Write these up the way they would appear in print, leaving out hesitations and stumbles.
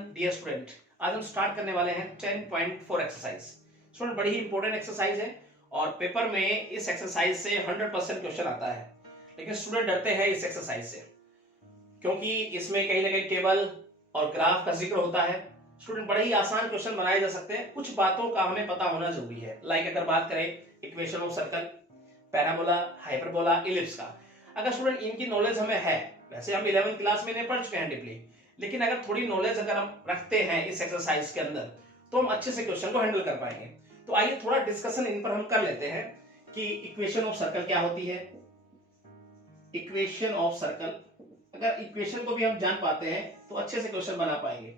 Everyone, dear student, आज हम start करने वाले हैं 10.4 एक्सरसाइज। स्टूडेंट बड़ी ही इंपॉर्टेंट एक्सरसाइज है और पेपर में इस एक्सरसाइज से 100% क्वेश्चन आता है, लेकिन स्टूडेंट डरते हैं इस एक्सरसाइज से क्योंकि इसमें कहीं ना कहीं टेबल और ग्राफ का जिक्र होता है। स्टूडेंट बड़े ही आसान क्वेश्चन बनाए जा सकते हैं, कुछ बातों का हमें पता होना जरूरी है। लाइक अगर बात करें equation of circle, parabola, hyperbola, ellipse का, अगर स्टूडेंट इनकी नॉलेज हमें है, वैसे हम 11वीं क्लास में पढ़ चुके हैं डीपली, लेकिन अगर थोड़ी नॉलेज अगर हम रखते हैं इस एक्सरसाइज के अंदर तो हम अच्छे से क्वेश्चन को हैंडल कर पाएंगे। तो आइए थोड़ा डिस्कशन इन पर हम कर लेते हैं कि इक्वेशन ऑफ सर्कल क्या होती है। इक्वेशन ऑफ सर्कल, अगर इक्वेशन को भी हम जान पाते हैं तो अच्छे से क्वेश्चन बना पाएंगे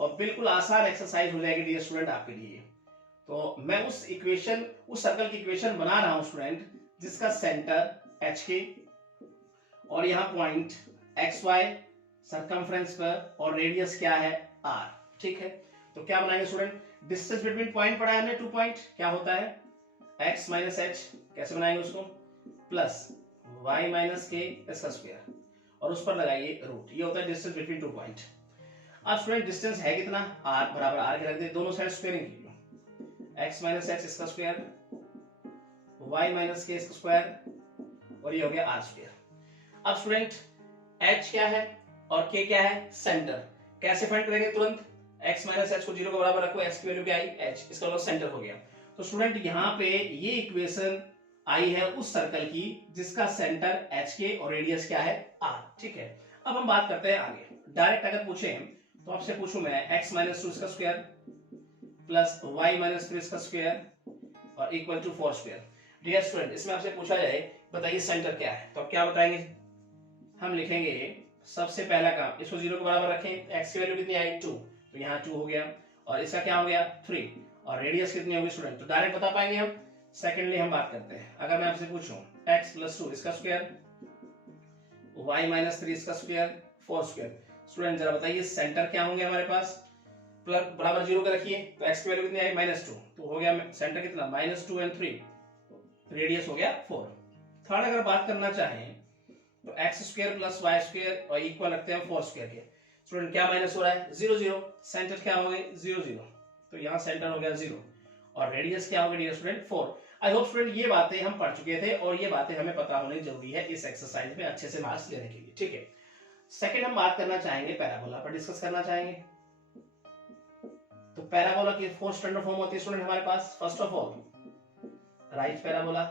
और बिल्कुल आसान एक्सरसाइज हो जाएगी डियर स्टूडेंट आपके लिए। तो मैं उस सर्कल की इक्वेशन बना रहा हूं स्टूडेंट, जिसका सेंटर एच के और यहाँ पॉइंट एक्स वाई सर्कमफ्रेंस पर और रेडियस क्या है आर। ठीक है, तो क्या बनाएंगे स्टूडेंट, डिस्टेंस बिटवीन पॉइंट पढ़ा है हमने, 2 पॉइंट, क्या होता है x माइनस एच, कैसे बनाएंगे उसको, प्लस y माइनस के इसका स्क्वायर और उस पर लगाइए रूट, ये होता है डिस्टेंस बिटवीन 2 पॉइंट। अब स्टूडेंट डिस्टेंस है कितना, r बराबर r के रख दे, दोनों साइड स्क्वायरिंग कीजिए, x माइनस एच इसका स्क्वायर, y माइनस के इसका स्क्वायर और ये हो गया r स्क्वायर। अब स्टूडेंट h क्या है और k क्या है, सेंटर, कैसे फाइंड करेंगे तुरंत, x माइनस एच को 0 के बराबर रखो, x की वैल्यू क्या आई h, इसका मतलब सेंटर हो गया। तो स्टूडेंट यहाँ पे ये इक्वेशन आई है उस सर्कल की जिसका सेंटर एच के और रेडियस क्या है r। ठीक है, अब हम बात करते हैं आगे। डायरेक्ट अगर पूछे तो आपसे पूछूं मैं x माइनस 2 इसका स्क्वायर प्लस y माइनस 3 इसका स्क्वायर और equal to 4 square. Dear student, इसमें आपसे पूछा जाए बताइए सेंटर क्या है, तो आप क्या बताएंगे, हम लिखेंगे सबसे पहला काम, इसको 0 के बराबर रखें, x की वैल्यू कितनी आई 2, तो यहाँ 2 हो गया और इसका क्या हो गया 3 और रेडियस कितनी होगी स्टूडेंट, तो डायरेक्ट बता पाएंगे हम। सेकेंडली हम बात करते हैं, अगर मैं आपसे पूछूं x प्लस 2 इसका स्क्वायर, y माइनस 3 इसका स्क्वायर, 4 स्क्वायर। स्टूडेंट जरा बताइए सेंटर क्या होंगे हमारे पास, प्लस बराबर 0 का रखिए, तो x की वैल्यू कितनी आई -2, तो हो गया सेंटर कितना -2 एंड 3, रेडियस हो गया 4। थर्ड अगर बात करना चाहें तो x square plus y square और इक्वल रखते हैं 4 स्क्वायर के। स्टूडेंट क्या माइनस हो रहा है 0 0, सेंटर क्या हो गए 0 0, तो यहाँ सेंटर हो गया 0 और रेडियस क्या हो गया स्टूडेंट 4। आई होप स्टूडेंट ये बातें हम पढ़ चुके थे और ये बातें हमें पता होनी जरूरी है इस एक्सरसाइज में अच्छे से मार्क्स लेने के लिए। ठीक है, सेकंड हम बात करना चाहेंगे पैराबोला पर डिस्कस करना चाहेंगे। तो पैराबोला की 4 स्टैंडर्ड फॉर्म होती है स्टूडेंट हमारे पास। First of all right parabola,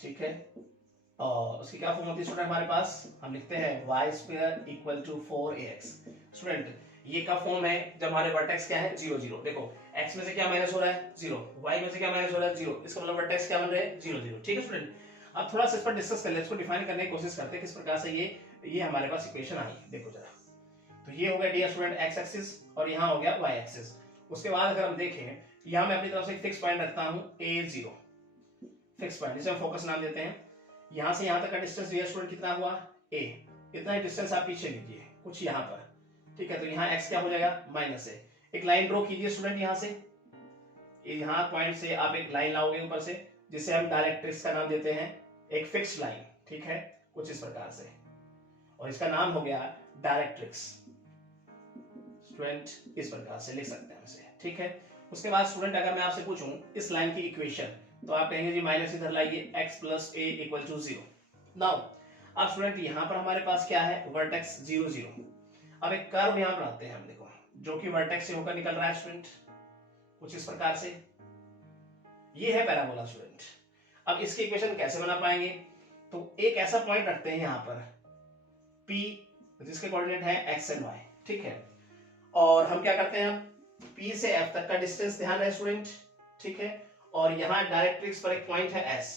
ठीक है, और उसकी क्या फॉर्म होती है स्टूडेंट हमारे पास, हम लिखते हैं y square equal to 4ax। Student ये का फॉर्म है जब हमारे वर्टेक्स क्या है 0 0, देखो x में से क्या माइनस हो रहा है 0, y में से क्या माइनस हो रहा है 0, इसका मतलब वर्टेक्स क्या बन रहे हैं 0 0। ठीक है स्टूडेंट, अब थोड़ा सा इस पर डिस्कस कर ले, इसको डिफाइन करने की कोशिश करते हैं किस प्रकार से ये हमारे पास इक्वेशन आई। देखो जरा, तो ये हो गया डियर स्टूडेंट x एक्सिस और यहाँ हो गया y एक्सिस। उसके बाद अगर हम देखें, यहाँ मैं अपनी तरफ से एक फिक्स पॉइंट रखता हूँ a0, फिक्स पॉइंट जिसे हम फोकस नाम देते हैं। यहां से यहां तक का डिस्टेंस डियर स्टूडेंट कितना हुआ a, इतना ही डिस्टेंस आप पीछे लीजिए कुछ यहां पर। ठीक है, तो यहाँ x क्या हो जाएगा -a। एक लाइन ड्रॉ कीजिए स्टूडेंट, यहां से यहाँ पॉइंट से आप एक लाइन लाओगे ऊपर से, जिसे हम डायरेक्ट्रिक्स का नाम देते हैं एक फिक्स लाइन। ठीक है, कुछ इस प्रकार से, और इसका नाम हो गया डायरेक्ट्रिक्स। स्टूडेंट इस प्रकार से लिख सकते हैं इसे। ठीक है, उसके बाद स्टूडेंट अगर मैं आपसे पूछूं इस लाइन की इक्वेशन, तो आप कहेंगे जी माइनस इधर लाइए x plus a equal to 0। Now अब स्टूडेंट यहाँ पर हमारे पास क्या है वर्टेक्स 0 0। अब एक कर्व यहाँ बनाते हैं हम, देखो जो कि वर्टेक्स से होकर निकल रहा है स्टूडेंट कुछ इस प्रकार से, ये है पैराबोला स्टूडेंट। अब इसकी इक्वेशन कैसे बना पाएंगे, तो एक ऐसा पॉइंट रखते हैं यहाँ पर P जिसके कोऑर्डिनेट है x एंड y। ठीक है, और हम क्या करते हैं, P से F तक का डिस्टेंस ध्यान रहे स्टूडेंट। ठीक है, और यहाँ डायरेक्ट्रिक्स पर एक पॉइंट है S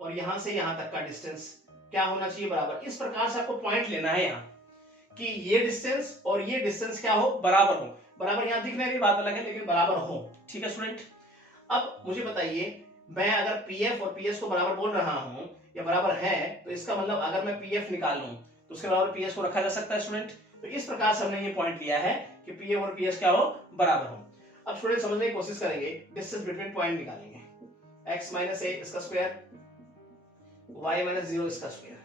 और यहाँ से यहाँ तक का डिस्टेंस क्या होना चाहिए बराबर। इस प्रकार से आपको पॉइंट लेना है यहाँ कि ये डिस्टेंस और ये डिस्टेंस क्या हो बराबर हो। बराबर यहाँ दिखने की बात अलग है लेकिन बराबर हो। ठीक है स्टूडेंट, अब मुझे बताइए मैं अगर PF और PS को बराबर बोल रहा हूँ या बराबर है, तो इसका मतलब अगर मैं PF निकाल लूं तो उसके बराबर PS को रखा जा सकता है स्टूडेंट। तो इस प्रकार से हमने ये पॉइंट लिया है कि PF और PS क्या हो बराबर हो। अब स्टूडेंट समझने की कोशिश करेंगे, डिस्टेंस बिटवीन पॉइंट निकालेंगे, x माइनस a इसका स्क्वायर, y माइनस 0 इसका स्क्वायर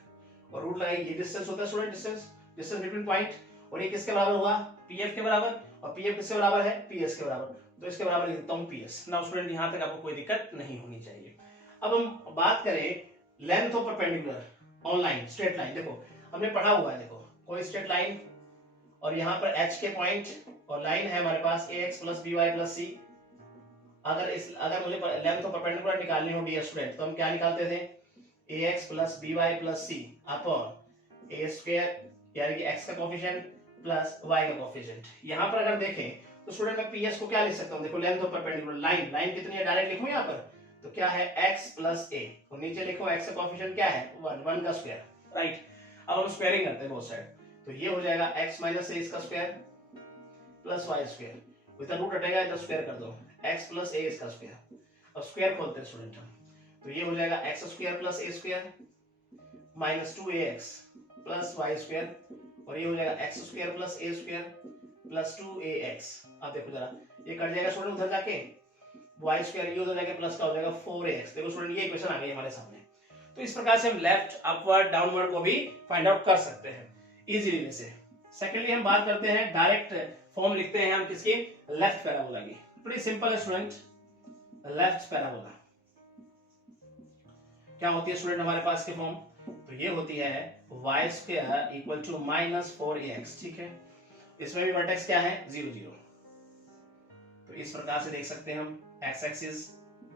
और रूट लगाएंगे। ये डिस्टेंस होता है student, distance distance between point, और ये किसके बराबर हुआ, पीएफ के बराबर, और पीएफ किसके बराबर है, पीएस के बराबर, तो इसके बराबर लिख देता हूं पीएस। नाउ स्टूडेंट यहां तक आपको कोई दिक्कत नहीं होनी चाहिए। अब हम बात करें length of perpendicular on line, straight line. देखो हमने पढ़ा हुआ है, देखो कोई स्ट्रेट लाइन और यहाँ पर एच के पॉइंट और लाइन है हमारे पास ax plus B Y plus C. अगर मुझे लेंथ ऑफ परपेंडिकुलर निकालनी हो डियर स्टूडेंट, तो हम क्या निकालते थे, ax plus B Y plus C upon A square, यानी कि x का कोफिशिएंट प्लस y का कोफिशिएंट। यहाँ पर अगर देखें तो स्टूडेंट मैं पीएस को क्या लिख सकता हूँ, देखो length of perpendicular line, line कितनी है डायरेक्ट लिखूं यहाँ पर, तो क्या है x प्लस a, और नीचे लिखो x का कोफिशिएंट क्या है 1 का स्क्वायर, राइट। अब हम स्क्वायरिंग करते हैं बोथ साइड, तो ये हो जाएगा x माइनस a इसका स्क्वायर प्लस y स्क्वायर, इधर रूट हटेगा इधर स्क्वायर कर दो, x प्लस a इसका स्क्वायर। अब स्क्वायर खोलते हैं स्टूडेंट हम, तो ये हो जाएगा x square plus a square minus 2ax plus y square, और ये हो जाएगा x square plus a square plus 2ax। अब देखो जरा ये कट जाएगा स्टूडेंट उधर जाके, y स्क्वायर ये उधर जाके प्लस का हो जाएगा 4ax। देखो स्टूडेंट ये इक्वेशन आ गई हमारे सामने। तो इस प्रकार से हम लेफ्ट अपवर्ड डाउनवर्ड को भी फाइंड आउट कर सकते हैं इजीली में से। सेकेंडली हम बात करते हैं डायरेक्ट फॉर्म लिखते हैं हम किसकी, लेफ्ट पैराबोला की। प्रीटी सिंपल है स्टूडेंट, लेफ्ट पैराबोला क्या होती है स्टूडेंट हमारे पास की फॉर्म, तो ये होती है y square equal to minus 4ax, ठीक है। इसमें भी वर्टेक्स क्या है 0 0, तो इस प्रकार से देख सकते हैं हम x एक्सिस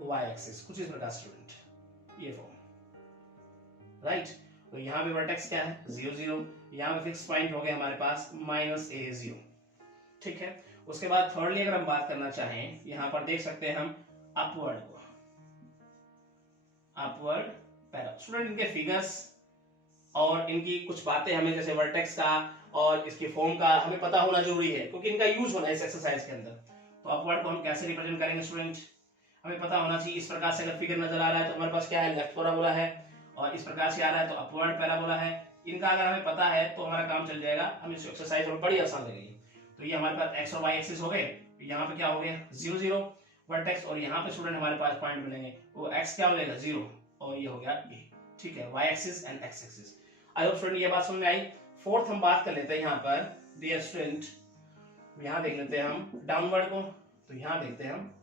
y एक्सिस कुछ इस प्रकार स्टूडेंट ये फॉर्म, राइट। तो यहाँ पे वर्टेक्स क्या है 0 0, यहाँ पे फिक्स पॉइंट हो गया हमारे पास माइनस a 0, ठीक है। उसके बाद थर्डली अगर हम बात करना चाहें, यहाँ पर देख सकते हैं हम अपवर्ड को, अपवर्ड पैरा। स्टूडेंट इनके फिगर्स और इनकी कुछ बातें हमें जैसे वर्टेक्स का और इसकी फॉर्म का हमें पता होना जरूरी है, क्योंकि इनका यूज होना है इस एक्सरसाइज के अंदर। तो अपवर्ड को हम कैसे रिप्रेजेंट करेंगे स्टूडेंट, हमें पता होना चाहिए। इस प्रकार से अगर फिगर नजर आ रहा है तो हमारे पास क्या है लेफ्ट पैराबोला है, और इस प्रकार से आ रहा है तो अपवर्ड पैराबोला है। इनका अगर हमें पता है तो हमारा काम चल जाएगा, हमें इस एक्सरसाइज और बड़ी आसान लगेगी। तो ये हमारे पास एक्स और वाई एक्सिस हो गए, यहाँ पे क्या हो गया 0 0 वर्टेक्स, और यहाँ पे स्टूडेंट हमारे पास पॉइंट मिलेंगे, वो एक्स क्या हो जाएगा 0 और ये हो गया ए, ठीक है, y axis and x axis. I hope student ये बात समझ में आई। फोर्थ हम बात कर लेते हैं यहाँ पर डियर स्टूडेंट, यहाँ देख लेते हैं हम डाउनवर्ड को, तो यहाँ देखते हैं हम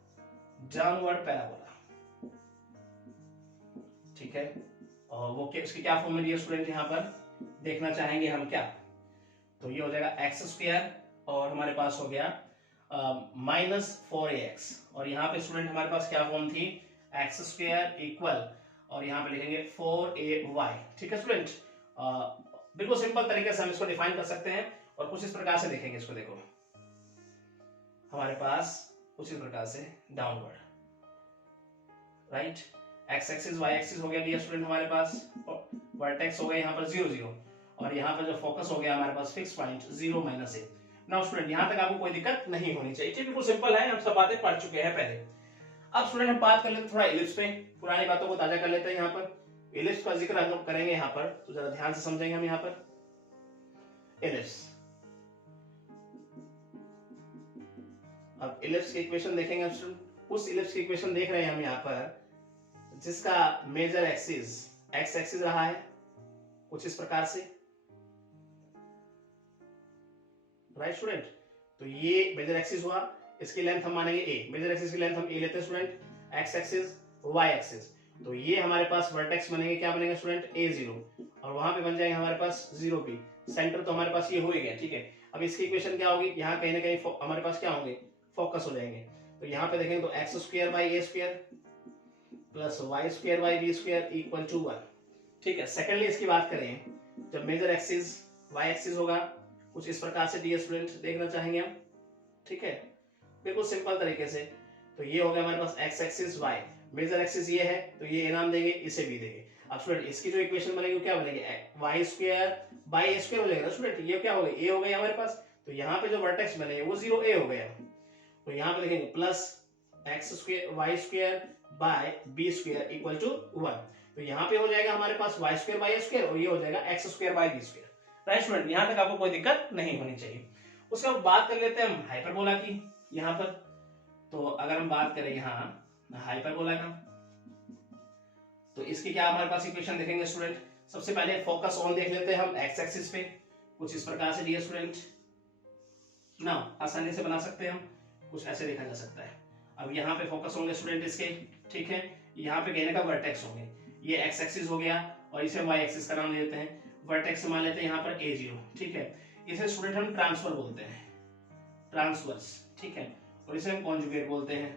डाउनवर्ड पैराबोला, ठीक है। और वो उसकी क्या फॉर्म है डियर स्टूडेंट, यहाँ पर देखना चाहेंगे हम क्या, तो ये हो जाएगा एक्स स्क्वायर और हमारे पास हो गया माइनस 4ax, और यहाँ पे स्टूडेंट हमारे पास क्या फॉर्म थी एक्स स्क्वायर इक्वल और यहाँ पे लिखेंगे 4ay, ठीक है स्टूडेंट। बिल्कुल सिंपल तरीके से हम इसको डिफाइन कर सकते हैं और कुछ इस प्रकार से देखेंगे इसको। देखो हमारे पास कुछ इस प्रकार से downward, right, x axis y axis हो गया डियर स्टूडेंट हमारे पास, वर्टेक्स हो गया यहाँ पर 0 0, और यहाँ पर जो फोकस हो गया हमारे पास फिक्स पॉइंट 0 माइनस ए। नाउ स्टूडेंट यहाँ तक आपको कोई दिक्कत नहीं होनी चाहिए, ठीक, बिल्कुल सिंपल है, हम सब बातें पढ़ चुके हैं पहले। अब स्टूडेंट हम बात कर लेते हैं थोड़ा इलिप्स पे, पुरानी बातों को ताजा कर लेते हैं। यहाँ पर इलिप्स का जिक्र हम करेंगे यहाँ पर, तो जरा ध्यान से समझेंगे हम यहाँ पर इलिप्स। अब इलिप्स की इक्वेशन देखेंगे हम, उस इलिप्स की इक्वेशन देख रहे हैं हम यहाँ पर जिसका मेजर एक्सिस एक्स एक्सिस रहा है कुछ इस प्रकार से, राइट स्टूडेंट। तो ये मेजर एक्सिस हुआ, इसकी लेंथ हम मानेंगे ए, मेजर एक्सिस की लेंथ हम ए लेते हैं student, x axis y axis. तो ये हमारे पास वर्टेक्स बनेंगे, क्या बनेंगे स्टूडेंट a0, और वहां पे बन जाएंगे हमारे पास 0p, सेंटर तो हमारे पास ये हो ही गया, ठीक है। अब इसकी इक्वेशन क्या होगी, यहाँ कहीं ना कहीं हमारे पास क्या होंगे फोकस हो जाएंगे, तो यहाँ पे देखेंगे तो x square by A square plus y square by B square equal to 1, ठीक है। सेकेंडली इसकी बात करें, जब मेजर एक्सिस वाई एक्सिस होगा कुछ इस प्रकार से डियर स्टूडेंट देखना चाहेंगे हम, ठीक है, बिल्कुल सिंपल तरीके से। तो ये हो गया हमारे पास X axis Y, major axis ये है तो ये नाम देंगे, इसे भी देंगे। अब स्टूडेंट इसकी जो इक्वेशन बनेगी वो क्या बनेगी, y square by A square हो जाएगा स्टूडेंट, ये क्या हो गया ए हो गया हमारे पास, तो यहाँ पे जो वर्टेक्स बनेंगे वो 0a हो गया, तो यहाँ पे देखेंगे plus X square Y square by B square equal to 1, तो यहाँ पे हो जाएगा हमारे पास Y square by A square और ये हो जाएगा X square by B square, right student. यहाँ तक आपको कोई दिक्कत नहीं होनी चाहिए। उसके बाद बात कर लेते हैं हम हाइपरबोला की यहाँ पर। तो अगर हम बात करें यहाँ हाइपरबोला का, तो इसकी क्या हमारे पास इक्वेशन देखेंगे स्टूडेंट, सबसे पहले फोकस ऑन देख लेते हैं हम एक्स एक्सिस पे, कुछ इस प्रकार से डियर स्टूडेंट ना आसानी से बना सकते हैं हम, कुछ ऐसे देखा जा सकता है। अब यहाँ पे फोकस होंगे स्टूडेंट इसके, ठीक है, यहाँ पे कहने का वर्टेक्स होंगे, ये एक्स एक्सिस हो गया और इसे वाई एक्सिस का नाम दे देते हैं, वर्टेक्स मान लेते हैं यहाँ पर A0, ठीक है, इसे स्टूडेंट हम ट्रांसफर बोलते हैं, ट्रांसवर्स, ठीक है, और इसे हम कॉन्जुगेट बोलते हैं।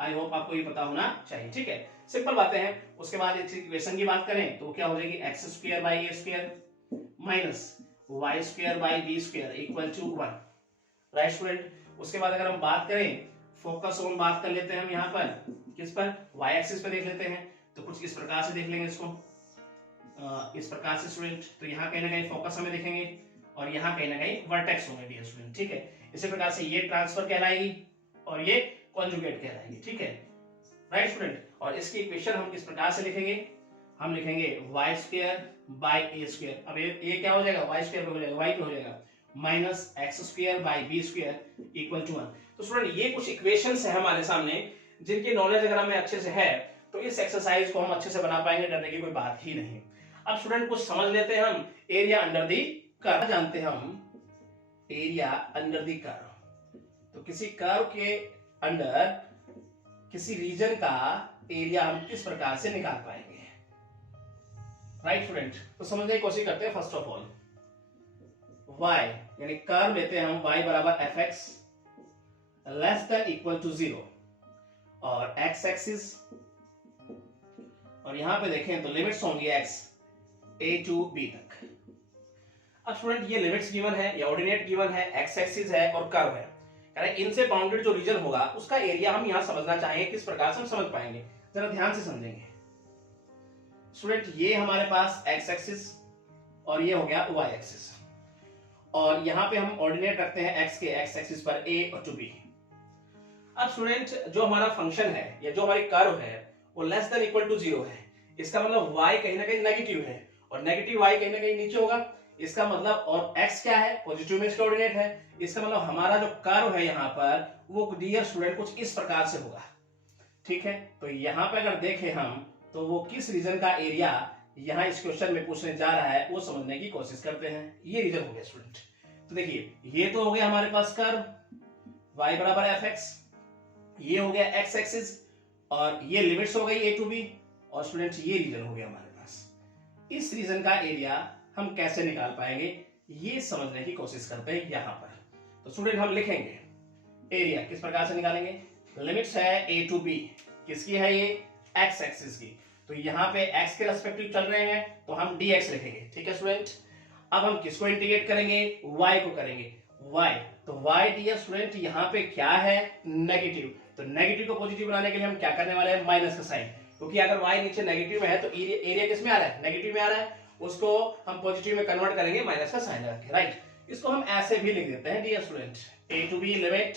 आई होप आपको ये पता होना चाहिए, ठीक है, सिंपल बातें हैं। उसके बाद इस इक्वेशन की बात करें तो क्या हो जाएगी, x square by A square minus y square by B square equal to 1, right student. उसके बाद अगर हम बात करें फोकस ऑन, बात कर लेते हैं हम यहाँ पर किस पर, वाई एक्सिस पे देख लेते हैं, तो कुछ इस प्रकार से देख लेंगे इसको, इस प्रकार से स्टूडेंट। तो यहाँ कहीं ना कहीं फोकस हमें देखेंगे और यहाँ कहीं ना कहीं वर्टेक्स होंगे डियर स्टूडेंट, ठीक है। इसी प्रकार से ये ट्रांसफर कहलाएगी और ये कॉन्जुगेट कहलाएगी, ठीक है, राइट स्टूडेंट। और इसकी इक्वेशन हम किस प्रकार से लिखेंगे, हम लिखेंगे y square by A square, अब ये क्या हो जाएगा, वाई स्क्वायर पे हो जाएगा, वाई पे हो जाएगा, minus x square by B square equal to 1। तो स्टूडेंट ये कुछ इक्वेशंस है हमारे सामने जिनकी नॉलेज अगर हमें अच्छे से है तो इस एक्सरसाइज को हम अच्छे से बना पाएंगे, डरने की कोई बात ही नहीं। अब स्टूडेंट कुछ समझ लेते हैं हम, एरिया अंडर दी कर्व जानते हैं हम, एरिया अंडर दी कर्व, तो किसी कर्व के अंडर किसी रीजन का एरिया हम किस प्रकार से निकाल पाएंगे, राइट स्टूडेंट। तो समझने की कोशिश करते हैं। फर्स्ट ऑफ ऑल y यानी कर्व लेते हैं हम, y बराबर f x less than equal to 0 और x एक्सिस, और यहां पे देखें तो लिमिट्स होंगी x a टू b तक। अब स्टूडेंट ये लिमिट्स गिवन है, ये ऑर्डिनेट गिवन है, x एक्सिस है और कर्व है, इनसे बाउंडेड जो रीजन होगा उसका एरिया हम यहां समझना चाहेंगे, किस प्रकार से हम समझ पाएंगे, जरा ध्यान से समझेंगे स्टूडेंट। ये हमारे पास x एक्सिस और ये हो गया y एक्सिस, और यहां पे हम ऑर्डिनेट रखते हैं x के x एक्सिस पर a और टू b। अब स्टूडेंट जो हमारा फंक्शन है या जो हमारी कर्व है वो लेस देन इक्वल टू 0 है, इसका मतलब y कहीं ना कहीं नेगेटिव है और नेगेटिव y कहीं ना कहीं नीचे होगा, इसका मतलब, और x क्या है, पॉजिटिव में इसका ऑर्डिनेट है, इसका मतलब हमारा जो कर्व है यहाँ पर वो डियर स्टूडेंट कुछ इस प्रकार से होगा, ठीक है। तो यहाँ पे अगर देखें हम तो वो किस रीजन का एरिया यहाँ इस क्वेश्चन में पूछने जा रहा है वो समझने की कोशिश करते हैं। ये रीजन हो गया स्टूडेंट। तो देखिए ये तो हो गया हमारे पास कर्व y बराबर एफ एक्स, ये हो गया x एक्सिस और ये लिमिट्स हो गई a टू b, और स्टूडेंट ये रीजन हो गया हमारे पास। इस रीजन का एरिया हम कैसे निकाल पाएंगे ये समझने की कोशिश करते हैं यहाँ पर। तो स्टूडेंट हम लिखेंगे एरिया किस प्रकार से निकालेंगे, लिमिट्स है a टू b, किसकी है ये, x एक्सिस की, तो यहाँ पे x के रेस्पेक्टिव चल रहे हैं तो हम dx लिखेंगे, ठीक है स्टूडेंट। अब हम किसको इंटीग्रेट करेंगे, y को करेंगे, y, तो y डियर स्टूडेंट यहाँ पे क्या है, नेगेटिव, तो नेगेटिव को पॉजिटिव बनाने के लिए हम क्या करने वाले हैं, माइनस का साइन, क्योंकि अगर y नीचे नेगेटिव में है तो एरिया किस में आ रहा है, नेगेटिव में आ रहा है, उसको हम पॉजिटिव में कन्वर्ट करेंगे माइनस का साइन लगा के, राइट। इसको हम ऐसे भी लिख देते हैं dear student, a to b limit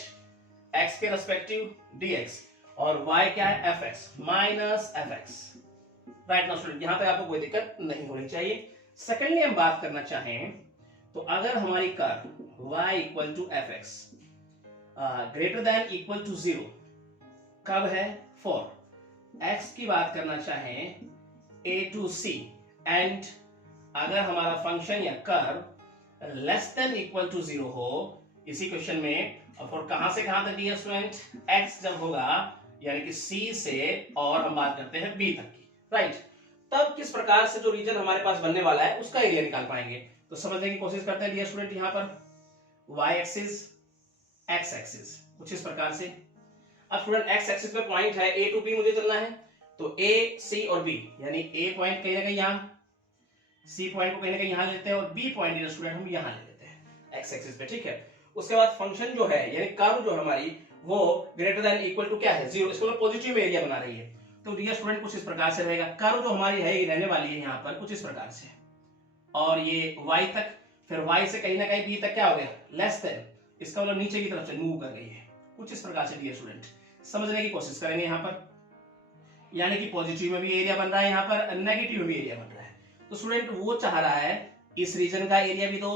x के रेस्पेक्टिव dx और y क्या है, fx माइनस fx, राइट ना स्टूडेंट, यहां तक आपको कोई दिक्कत नहीं होनी चाहिए। सेकेंडली हम बात करना चाहें तो अगर हमारी curve y equal to f x greater than equal to 0 कब है, फॉर x की बात करना चाहें a टू c, एंड अगर हमारा फंक्शन या curve less than equal to 0 हो इसी क्वेश्चन में, और कहां से कहां तक डियर स्टूडेंट, x जब होगा यानी कि c से और हम बात करते हैं b तक की, राइट, तब किस प्रकार से जो रीजन हमारे पास बनने वाला है उसका एरिया निकाल पाएंगे। तो समझने की कोशिश करते हैं डियर स्टूडेंट, यहाँ पर y एक्सिस x एक्सिस कुछ इस प्रकार से। अब स्टूडेंट x एक्सिस पे पॉइंट है a टू b मुझे चलना है, तो a c और b यानी a पॉइंट कहीं ना कहीं यहाँ, c पॉइंट को कहीं ना कहीं यहाँ लेते हैं और b पॉइंट डियर स्टूडेंट हम यहाँ ले लेते हैं x एक्सिस पे, ठीक है। उसके बाद फंक्शन जो है यानी कर्व जो हमारी वो ग्रेटर देन इक्वल टू क्या है, 0, इसको पॉजिटिव में एरिया बना रही है, तो डियर स्टूडेंट कुछ इस प्रकार से रहेगा, कर्व जो हमारी है ये रहने वाली है यहाँ पर कुछ इस प्रकार से, और ये y तक, फिर y से कहीं ना कहीं b तक क्या हो गया, लेस देन, इसका मतलब नीचे की तरफ से मूव कर गई है, कुछ इस प्रकार से डियर स्टूडेंट समझने की कोशिश करेंगे यहाँ पर, यानी कि पॉजिटिव में भी एरिया बन रहा है, यहाँ पर नेगेटिव में भी एरिया बन रहा है। तो स्टूडेंट वो चाह रहा है इस रीजन का एरिया भी दो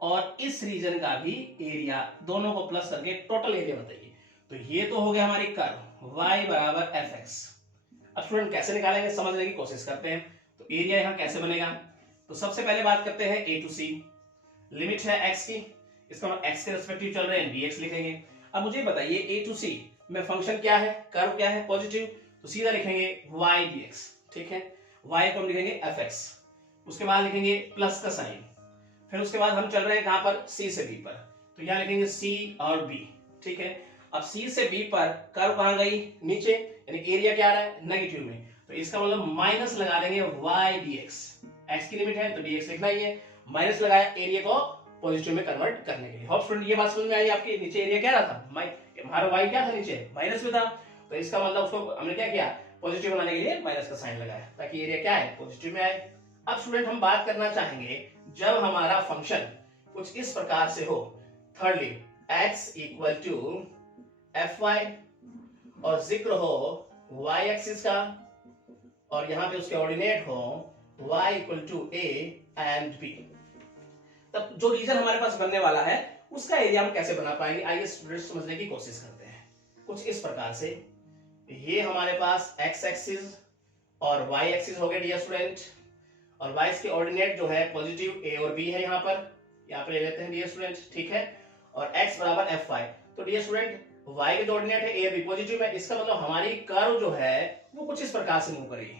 और इस रीजन का भी एरिया, दोनों को प्लस करके टोटल एरिया बताइए। तो ये तो हो गया हमारी कर्व y बराबर fx। अब स्टूडेंट कैसे निकालेंगे समझने की कोशिश करते हैं। तो एरिया यहाँ कैसे बनेगा, तो सबसे पहले बात करते हैं a to c, लिमिट है x की, इसका मतलब x के रिस्पेक्टिव चल रहे हैं dx लिखेंगे। अब मुझे बताइए a to c में फंक्शन क्या है, कर्व क्या है, पॉजिटिव, तो सीधा लिखेंगे y dx, ठीक है, y को हम लिखेंगे fx, उसके बाद लिखेंगे प्लस का साइन, फिर उसके बाद हम चल रहे हैं कहां पर, c से b पर, तो यहाँ लिखेंगे c और b, ठीक है। अब c से b पर कर्व कहां गई, नीचे, यानी एरिया क्या आ रहा है, नेगेटिव में, तो इसका मतलब माइनस लगा देंगे y dx, x की लिमिट है तो dx लिखना ही है, माइनस लगाया एरिया को पॉजिटिव में कन्वर्ट करने के लिए। होप स्टूडेंट ये बात समझ में आई आपकी, नीचे एरिया क्या रहा था, हमारा y क्या था, नीचे माइनस में था, तो इसका मतलब उसको हमने क्या किया, पॉजिटिव बनाने के लिए माइनस का साइन लगाया ताकि एरिया क्या है, पॉजिटिव में आए। अब स्टूडेंट हम बात करना चाहेंगे जब हमारा फंक्शन कुछ इस प्रकार से हो, thirdly x equal to fy और जिक्र हो y एक्सिस का, और यहां पे उसके ऑर्डिनेट हो y equal to a and b, तब जो रीजन हमारे पास बनने वाला है उसका एरिया हम कैसे बना पाएंगे, आइए स्टूडेंट समझने की कोशिश करते हैं। कुछ इस प्रकार से, ये हमारे पास x एक्सिस और y एक्सिस हो गए डियर स्टूडेंट, और y के ऑर्डिनेट जो है पॉजिटिव a और b है, यहाँ पे ले लेते हैं डियर स्टूडेंट, ठीक है, और x बराबर fy, तो डियर स्टूडेंट y के जो ऑर्डिनेट है a और b पॉजिटिव है, इसका मतलब हमारी कर्व जो है वो कुछ इस प्रकार से मूव करेगी,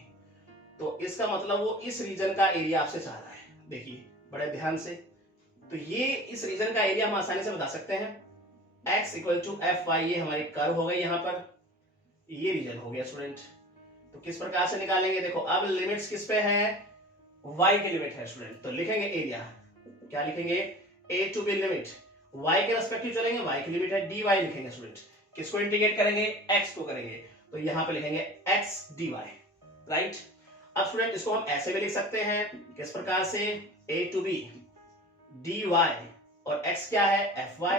तो इसका मतलब वो इस रीजन का एरिया आपसे चाह रहा है। देखिए बड़े ध्यान से, तो ये इस रीजन का एरिया हम आसानी से बता सकते हैं, x इक्वल टू fy, ये हमारी कर्व हो गई, यहाँ पर ये रीजन हो गया स्टूडेंट। तो किस प्रकार से निकालेंगे, देखो अब लिमिट्स किस पे है, y की लिमिट है स्टूडेंट, तो लिखेंगे एरिया, क्या लिखेंगे, a to b limit, y के रेस्पेक्टिव चलेंगे, y की लिमिट है dy लिखेंगे स्टूडेंट, किसको इंटीग्रेट करेंगे, x को करेंगे, तो यहाँ पे लिखेंगे x dy, राइट। अब स्टूडेंट इसको हम ऐसे भी लिख सकते हैं, किस प्रकार से, a टू b dy और x क्या है, fy।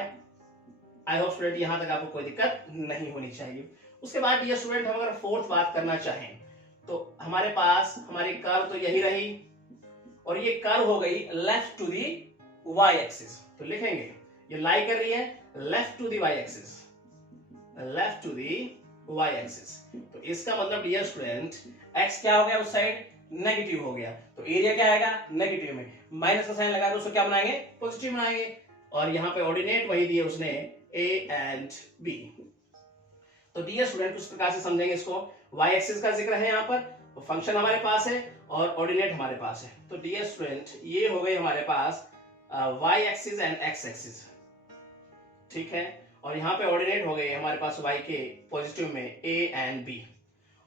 आई होप स्टूडेंट यहां तक आपको कोई दिक्कत नहीं होनी चाहिए। उसके बाद डियर स्टूडेंट हम अगर फोर्थ बात करना चाहें तो हमारे पास हमारी कर्व तो यही रही, और ये कर्व हो गई left to the y axis, तो लिखेंगे ये लाई कर रही है left to the y axis, left to the y axis, तो इसका मतलब डियर स्टूडेंट x क्या हो गया उस साइड, नेगेटिव हो गया, तो एरिया क्या आएगा, नेगेटिव में, माइनस का साइन लगा दो, उसको क्या बनाएंगे, पॉजिटिव बनाएंगे, और यहाँ पे ऑर्डिनेट वही दिए उसने a एंड b। तो डियर स्टूडेंट उस प्रकार से समझेंगे इसको, y एक्सिस का जिक्र है यहाँ पर, तो फंक्शन हमारे पास है और ऑर्डिनेट हमारे पास है, तो डियर स्टूडेंट ये हो गई हमारे पास y axis and x axis, ठीक है, और यहाँ पे ऑर्डिनेट हो गए हमारे पास y के पॉजिटिव में a एंड b,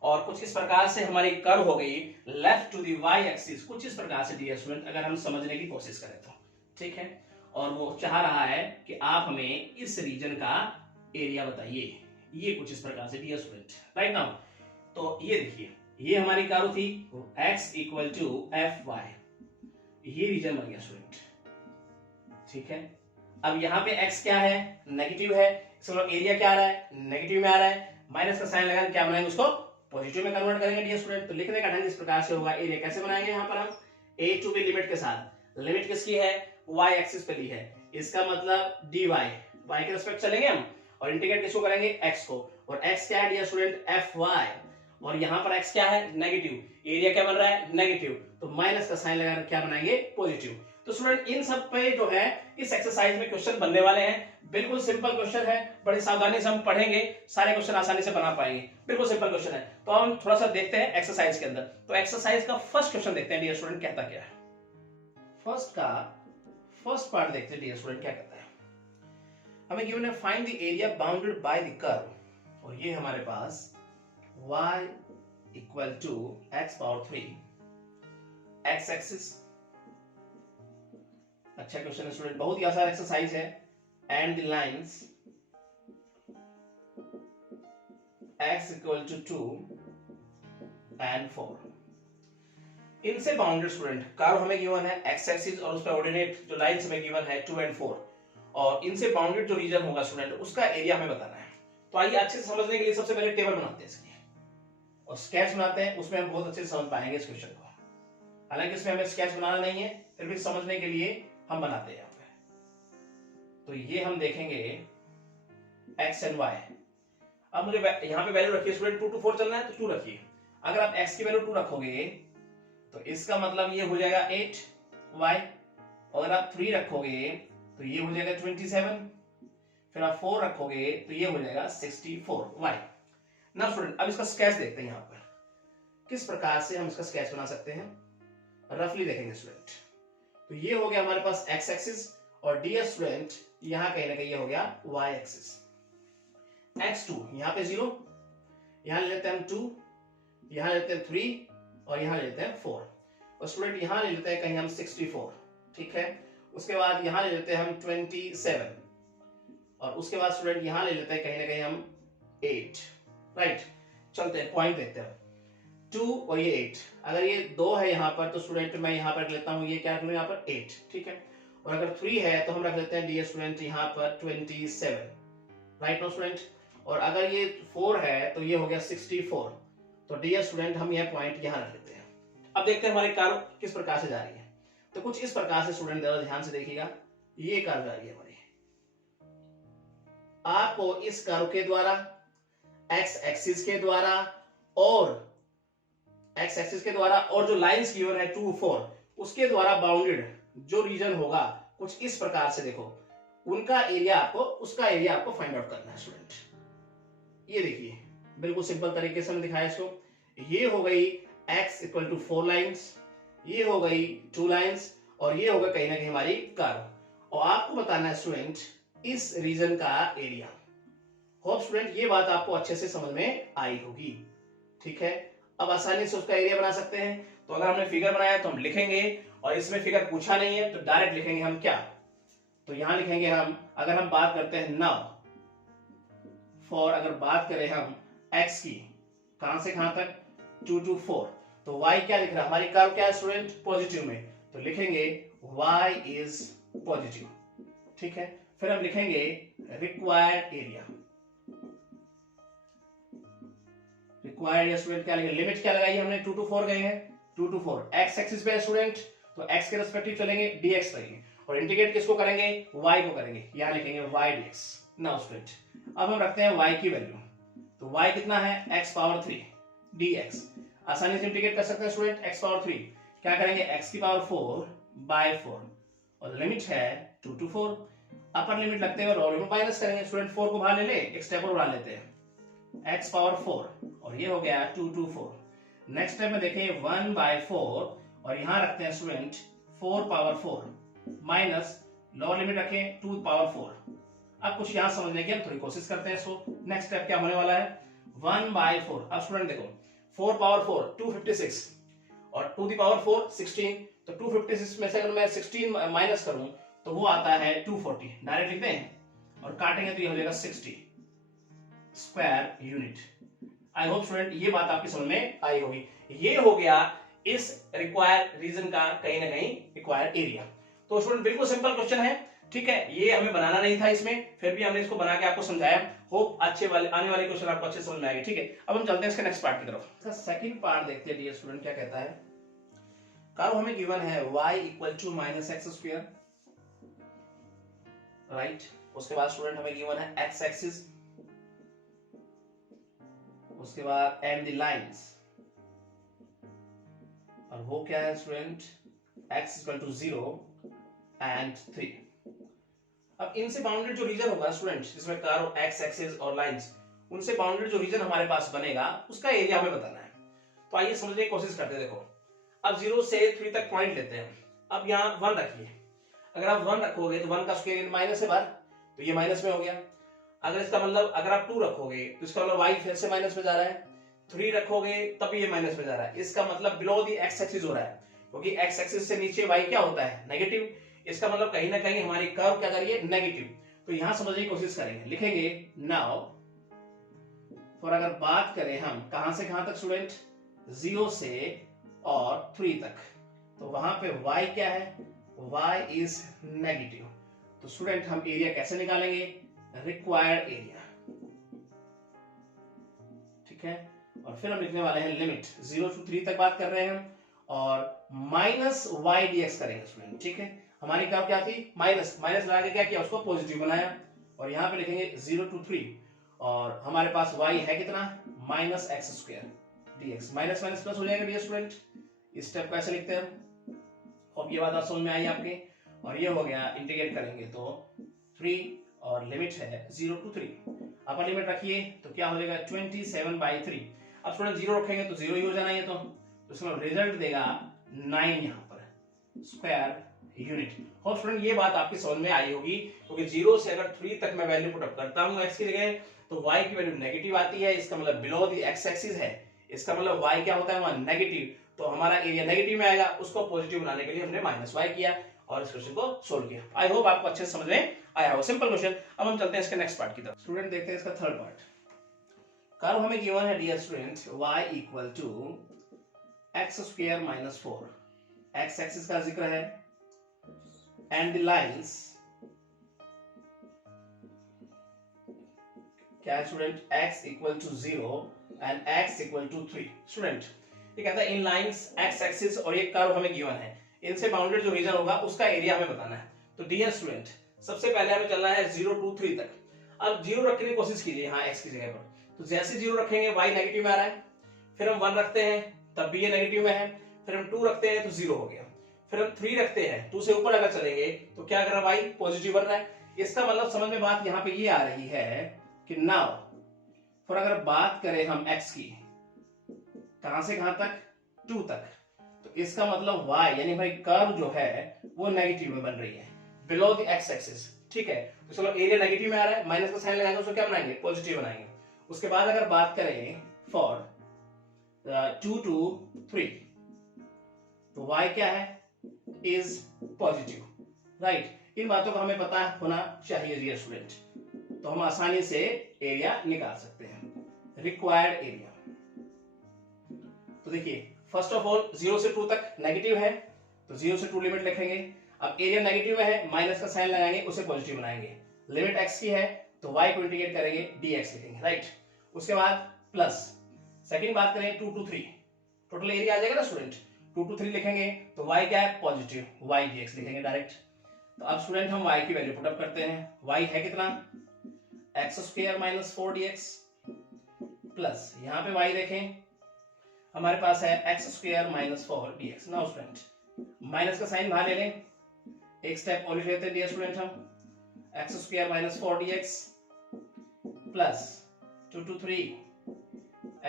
और कुछ इस प्रकार से हमारी कर्व हो गई left to the y axis, कुछ इस प्रकार से डियर स्टूडेंट अगर हम समझने की कोशिश करें तो, ठीक है, और वो चाह रहा है कि आप हमें इस रीजन का एरिया बताइए, ये कुछ इस प्रकार से डियर स्टूडेंट, राइट नाउ। तो ये देखिए ये हमारी कर्व थी x इक्वल टू fy, ये रीजन बन गया स्टूडेंट, ठीक है। अब यहाँ पे x क्या है, नेगेटिव है, इसका एरिया क्या आ रहा है, नेगेटिव में आ रहा है, माइनस का साइन लगा क्या बनाएंगे, उसको पॉजिटिव में कन्वर्ट करेंगे डियर स्टूडेंट, तो लिखने का ढंग इस प्रकार से होगा, एरिया कैसे बनाएंगे, यहाँ पर हम a टू b लिमिट के साथ, लिमिट किसकी है, y एक्सिस पे ली है, इसका मतलब dy, y के रिस्पेक्ट चलेंगे हम, और इंटीग्रेट किसको करेंगे, x को, और x क्या है डियर स्टूडेंट, fy, और यहाँ पर x क्या है, नेगेटिव, एरिया क्या बन रहा है, नेगेटिव, तो माइनस का साइन लगाकर क्या बनाएंगे, पॉजिटिव। तो स्टूडेंट इन सब पे जो है इस एक्सरसाइज में क्वेश्चन बनने वाले हैं, बिल्कुल सिंपल क्वेश्चन है, बड़ी सावधानी से हम पढ़ेंगे, सारे क्वेश्चन आसानी से बना पाएंगे, बिल्कुल सिंपल क्वेश्चन है। तो हम थोड़ा सा देखते हैं एक्सरसाइज के अंदर, तो एक्सरसाइज का फर्स्ट क्वेश्चन देखते हैं डियर स्टूडेंट कहता क्या है। फर्स्ट पार्ट देखते हैं डियर स्टूडेंट क्या कहता है, हमें गिवन है find the area bounded by the curve, और ये हमारे पास y equal to x power 3 x axis, अच्छा क्वेश्चन है स्टूडेंट, बहुत ही आसान एक्सरसाइज है, and the lines x equal to 2 and 4, इनसे बाउंडेड स्टूडेंट कर्व हमें गिवन है x एक्सिस और उस पे ऑर्डिनेट जो लाइंस हमें गिवन है 2 एंड 4, और इनसे बाउंडेड जो रीजन होगा स्टूडेंट उसका एरिया हमें बताना है। तो आइए अच्छे से समझने के लिए सबसे पहले टेबल बनाते हैं इसकी, और स्केच बनाते हैं, उसमें हम बहुत अच्छे से समझ पाएंगे इस क्वेश्चन को, हालांकि इसमें हमें स्केच बनाना नहीं है, फिर भी समझने के लिए हम बनाते हैं यहाँ पे। तो ये हम देखेंगे x एंड y, अब मुझे यहाँ पे वैल्यू रखिए स्टूडेंट, 2 to 4 चलना है तो 2 रखिए, अगर आप x की वैल्यू 2 रखोगे तो इसका मतलब ये हो जाएगा 8, y, अगर आप 3 रखोगे तो ये हो जाएगा 27, फिर आप 4 रखोगे तो ये हो जाएगा 64 y। ना स्टूडेंट अब इसका स्केच देखते हैं, यहाँ पर किस प्रकार से हम इसका स्केच बना सकते हैं, रफली देखेंगे स्टूडेंट। तो ये हो गया हमारे पास x एक्सिस, और डियर स्टूडेंट यहाँ कहीं ना कहीं ये हो गया y एक्सिस। x2 यहाँ पे 0, यहाँ ले लेते हैं हम 2, यहाँ ले लेते हैं 3, और यहाँ ले लेते हैं 4, और स्टूडेंट यहाँ ले लेते हैं कहीं हम 64, ठीक है। उसके बाद यहाँ ले लेते हैं हम 27, और उसके बाद स्टूडेंट यहाँ ले लेते हैं कहीं ना कहीं हम 8, राइट। चलते हैं पॉइंट देखते हैं, 2 और ये 8, अगर ये 2 है यहाँ पर तो स्टूडेंट मैं यहाँ पर रख लेता हूँ, ये क्या रख लूँ यहाँ पर 8, ठीक है। और अगर 3 है तो हम रख लेते हैं डियर स्टूडेंट यहाँ पर 27, राइट नो स्टूडेंट। और अगर ये 4 है तो ये हो गया 64, तो डियर स्टूडेंट हम यह पॉइंट यहाँ रख लेते हैं। अब देखते हैं हमारी कार किस प्रकार से जा रही है। तो कुछ इस प्रकार से स्टूडेंट ध्यान से देखिएगा, ये कार जा रही है हमारी। आपको इस कर्व के द्वारा, एक्स एक्सिस के द्वारा और जो लाइंस गिवन है 2, 4, उसके द्वारा बाउंडेड जो रीजन होगा कुछ इस प्रकार से, देखो उसका एरिया आपको फाइंड आउट करना है स्टूडेंट। ये देखिए बिल्कुल सिंपल तरीके से मैंने दिखाया इसको। ये हो गई x इक्वल टू 4 लाइन्स, ये हो गई 2 लाइन्स, और ये होगा कहीं ना कहीं हमारी कर्व। और आपको बताना है स्टूडेंट इस रीजन का एरिया। होप स्टूडेंट ये बात आपको अच्छे से समझ में आई होगी, ठीक है। अब आसानी से उसका एरिया बना सकते हैं। तो अगर हमने फिगर बनाया तो हम लिखेंगे, और इसमें फिगर पूछा नहीं है तो डायरेक्ट लिखेंगे हम क्या, तो यहां लिखेंगे हम, अगर हम बात करते हैं नाउ फॉर, अगर बात करें हम x की, कहां से कहां तक 2 to 4, तो y क्या लिख रहा है, हमारी कर्व क्या है स्टूडेंट, पॉजिटिव में, तो लिखेंगे y इज पॉजिटिव, ठीक है। फिर हम लिखेंगे रिक्वायर्ड एरिया। रिक्वायर्ड स्टूडेंट क्या लिखेंगे, लिमिट क्या लगाई हमने, 2 to 4 गए हैं, 2 to 4 x एक्सिस पे है स्टूडेंट, तो x के रेस्पेक्टिव चलेंगे, dx करेंगे, और इंटीग्रेट किसको करेंगे, y को करेंगे, यहां लिखेंगे y dx। नाउ स्टूडेंट अब हम रखते हैं y की वैल्यू, तो y कितना है, x पावर 3 dx, आसानी से इंटीग्रेट कर सकते हैं स्टूडेंट, x पावर 3 क्या करेंगे, x की पावर 4 बाय 4, और लिमिट है 2 to 4, अपर लिमिट लगते हैं और लिमिट माइनस करेंगे स्टूडेंट, 4 को बाहर ले ले, एक स्टेप और उड़ा लेते हैं, x पावर 4, और ये हो गया 2 to 4। नेक्स्ट स्टेप में देखें 1 बाय 4, और यहां रखते हैं student 4 power 4 minus lower limit रखें 2 पावर 4। अब कुछ यहां समझने की हम थोड़ी कोशिश करते हैं इसको। नेक्स्ट स्टेप क्या होने वाला है, 1 बाय 4, अब स्टूडेंट देखो 4 पावर 4 256, और 2 दी पावर 4 16, तो 256 में से अगर मैं 16 माइनस करूं तो वो आता है 240, डायरेक्ट लिखते हैं और काटेंगे तो ये हो जाएगा 60 स्क्वायर यूनिट। आई होप स्टूडेंट ये बात आपकी समझ में आई होगी। ये हो गया इस रिक्वायर्ड रीजन का कहीं ना कहीं रिक्वायर्ड एरिया। तो स्टूडेंट बिल्कुल सिंपल क्वेश्चन है, ठीक है, ये हमें बनाना नहीं था इसमें, फिर भी हमने इसको बना के आपको समझाया। होप अच्छे वाले आने वाले क्वेश्चन आपको अच्छे समझ में आएंगे, ठीक है। अब हम चलते हैं इसके नेक्स्ट पार्ट की तरफ। इसका सेकंड पार्ट देखते हैं डियर स्टूडेंट क्या कहता है। कर्व हमें गिवन है y equal to minus x square, right. उसके बाद स्टूडेंट हमें गिवन है x एक्सिस, उसके बाद एंड द लाइंस, और वो क्या है student, x equal to 0 and 3। अब इनसे बाउंडेड जो रीजन होगा स्टूडेंट, जिसमें कर्व x एक्सिस और लाइंस, उनसे बाउंडेड जो रीजन हमारे पास बनेगा उसका एरिया हमें बताना है। तो आइए समझने की कोशिश करते हैं। देखो अब 0 से 3 तक पॉइंट लेते हैं। अब यहाँ 1 रखिए, अगर आप 1 रखोगे तो 1 का स्क्वायर माइनस है बार, तो ये माइनस में हो गया। अगर इसका मतलब अगर आप 2 रखोगे तो इसका मतलब y फिर से माइनस में जा रहा है, 3 रखोगे तब ये माइनस में जा रहा है, इसका मतलब बिलो दी x एक्सिस हो रहा है, क्योंकि x एक्सिस से नीचे y क्या होता है, नेगेटिव। इसका मतलब कहीं ना कहीं हमारी कर्व क्या कर रही है, नेगेटिव। तो यहां समझने की कोशिश करेंगे, लिखेंगे नाउ फॉर, अगर बात करें हम कहां से कहां तक स्टूडेंट, 0 से और 3 तक, तो वहां पे y क्या है, y इज नेगेटिव। तो स्टूडेंट हम एरिया कैसे निकालेंगे, रिक्वायर्ड एरिया, ठीक है। और फिर हम लिखने वाले हैं लिमिट 0 to 3 तक बात कर रहे हैं हम, और माइनस वाई dx करेंगे स्टूडेंट, ठीक है। हमारी कर्व क्या थी, माइनस, माइनस लगा के क्या किया, उसको पॉजिटिव बनाया, और यहाँ पे लिखेंगे 0 to 3, और हमारे पास y है कितना, minus x square dx, minus minus plus हो जाएगा डियर स्टूडेंट। इस स्टेप को ऐसे लिखते हैं होप ये बात आप समझ में आई आपके। और ये हो गया, इंटीग्रेट करेंगे तो 3 और लिमिट है 0 to 3। अपर लिमिट रखिए तो क्या हो जाएगा 27/3। अब स्टूडेंट 0 रखेंगे तो 0 ही हो जाना है तो इसका रिजल्ट देगा 9 यहाँ पर स्क्वायर यूनिट। और स्टूडेंट ये बात आपकी समझ में आई होगी, क्योंकि 0 से अगर 3 तक मैं वैल्यू पुट अप करता हूँ x की जगह तो y की वैल्यू नेगेटिव आती है, इसका मतलब बिलो द x एक्सिस है, इसका मतलब y क्या होता है वहां नेगेटिव, तो हमारा एरिया नेगेटिव में आएगा, उसको पॉजिटिव बनाने के लिए हमने -y किया और इस क्वेश्चन को सोल्व किया। आई होप आपको अच्छे से समझ में आया हो, सिंपल क्वेश्चन। अब हम चलते हैं इसके नेक्स्ट पार्ट की तरफ। स्टूडेंट देखते हैं इसका थर्ड पार्ट। कर्व हमें गिवन है dear student y equal to x square minus 4, x axis का जिक्र है एंड द लाइंस क्या है student x equal to 0 and x equal to 3। Student ये कहता है इन लाइंस x एक्सिस और ये कर्व हमें गिवन है, इनसे बाउंडेड जो रीजन होगा उसका एरिया हमें बताना है। तो डियर स्टूडेंट सबसे पहले हमें चलना है 0 to 3 तक। अब 0 रखने की कोशिश कीजिए यहाँ x की जगह पर, तो जैसे 0 रखेंगे y नेगेटिव में आ रहा है, फिर हम 1 रखते हैं तब भी ये नेगेटिव में है, फिर हम 2 रखते हैं तो 0 हो गया, फिर हम 3 रखते हैं 2 से ऊपर अगर चलेंगे तो क्या कर रहा है y पॉजिटिव बन रहा है। इसका मतलब समझ में बात यहाँ पे ये आ रही है कि नाउ फॉर अगर बात करें हम x की कहां से कहां तक 2 तक, तो इसका मतलब y यानी भाई कर्व जो है वो नेगेटिव में बन रही है बिलो द x एक्सिस, ठीक है। तो चलो एरिया नेगेटिव में आ रहा है, माइनस का साइन लगाएंगे उसको क्या बनाएंगे पॉजिटिव बनाएंगे। उसके बाद अगर बात करें फॉर 2 to 3 तो y क्या है इज पॉजिटिव, राइट। इन बातों का हमें पता होना चाहिए डियर स्टूडेंट, तो हम आसानी से एरिया निकाल सकते हैं, रिक्वायर्ड एरिया। तो देखिए फर्स्ट ऑफ ऑल 0 से 2 तक नेगेटिव है तो 0 से 2 लिमिट लिखेंगे। अब एरिया नेगेटिव में है, माइनस का साइन लगाएंगे उसे पॉजिटिव बनाएंगे। लिमिट x की है तो y को इंटीग्रेट करेंगे dx लिखेंगे, राइट। उसके बाद प्लस सेकंड बात करें 2 to 3, टोटल एरिया आ जाएगा ना स्टूडेंट, 2 to 3 लिखेंगे तो y क्या है पॉजिटिव, y dx लिखेंगे डायरेक्ट। तो अब स्टूडेंट हम y की वैल्यू पुट अप करते हैं, y है कितना x square minus 4 dx plus यहाँ पे y देखें हमारे पास है x square minus 4 dx। Now student minus का साइन बाहर ले लें, एक स्टेप और लेते हैं डियर स्टूडेंट हम, x square minus 4 dx plus 2 to 3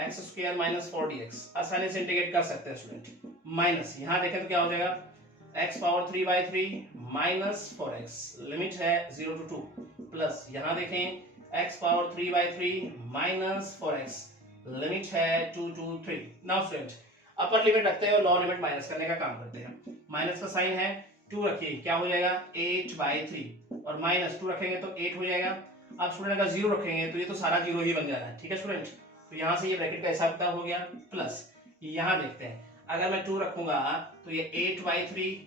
x square minus 4 dx। आसानी से इंटीग्रेट कर सकते हैं स्टूडेंट, माइनस यहाँ देखें तो क्या हो जाएगा x power 3/3 minus 4x, limit है 0 to 2 प्लस यहाँ देखें x power 3/3 minus 4x, limit है 2 to 3। Now student upper limit रखते हैं और लोअर लिमिट माइनस करने का काम करते हैं। माइनस का साइन है 2 रखिए क्या हो जाएगा 8/3 और माइनस 2 रखेंगे तो 8 हो जाएगा। अब स्टूडेंट अगर 0 रखेंगे तो ये तो सारा 0 ही बन जाना है, ठीक है स्टूडेंट। तो यहाँ से ये ब्रैकेट का हिसाब किताब हो गया, प्लस यहाँ देखते हैं अगर मैं 2 रखूंगा तो ये 8/3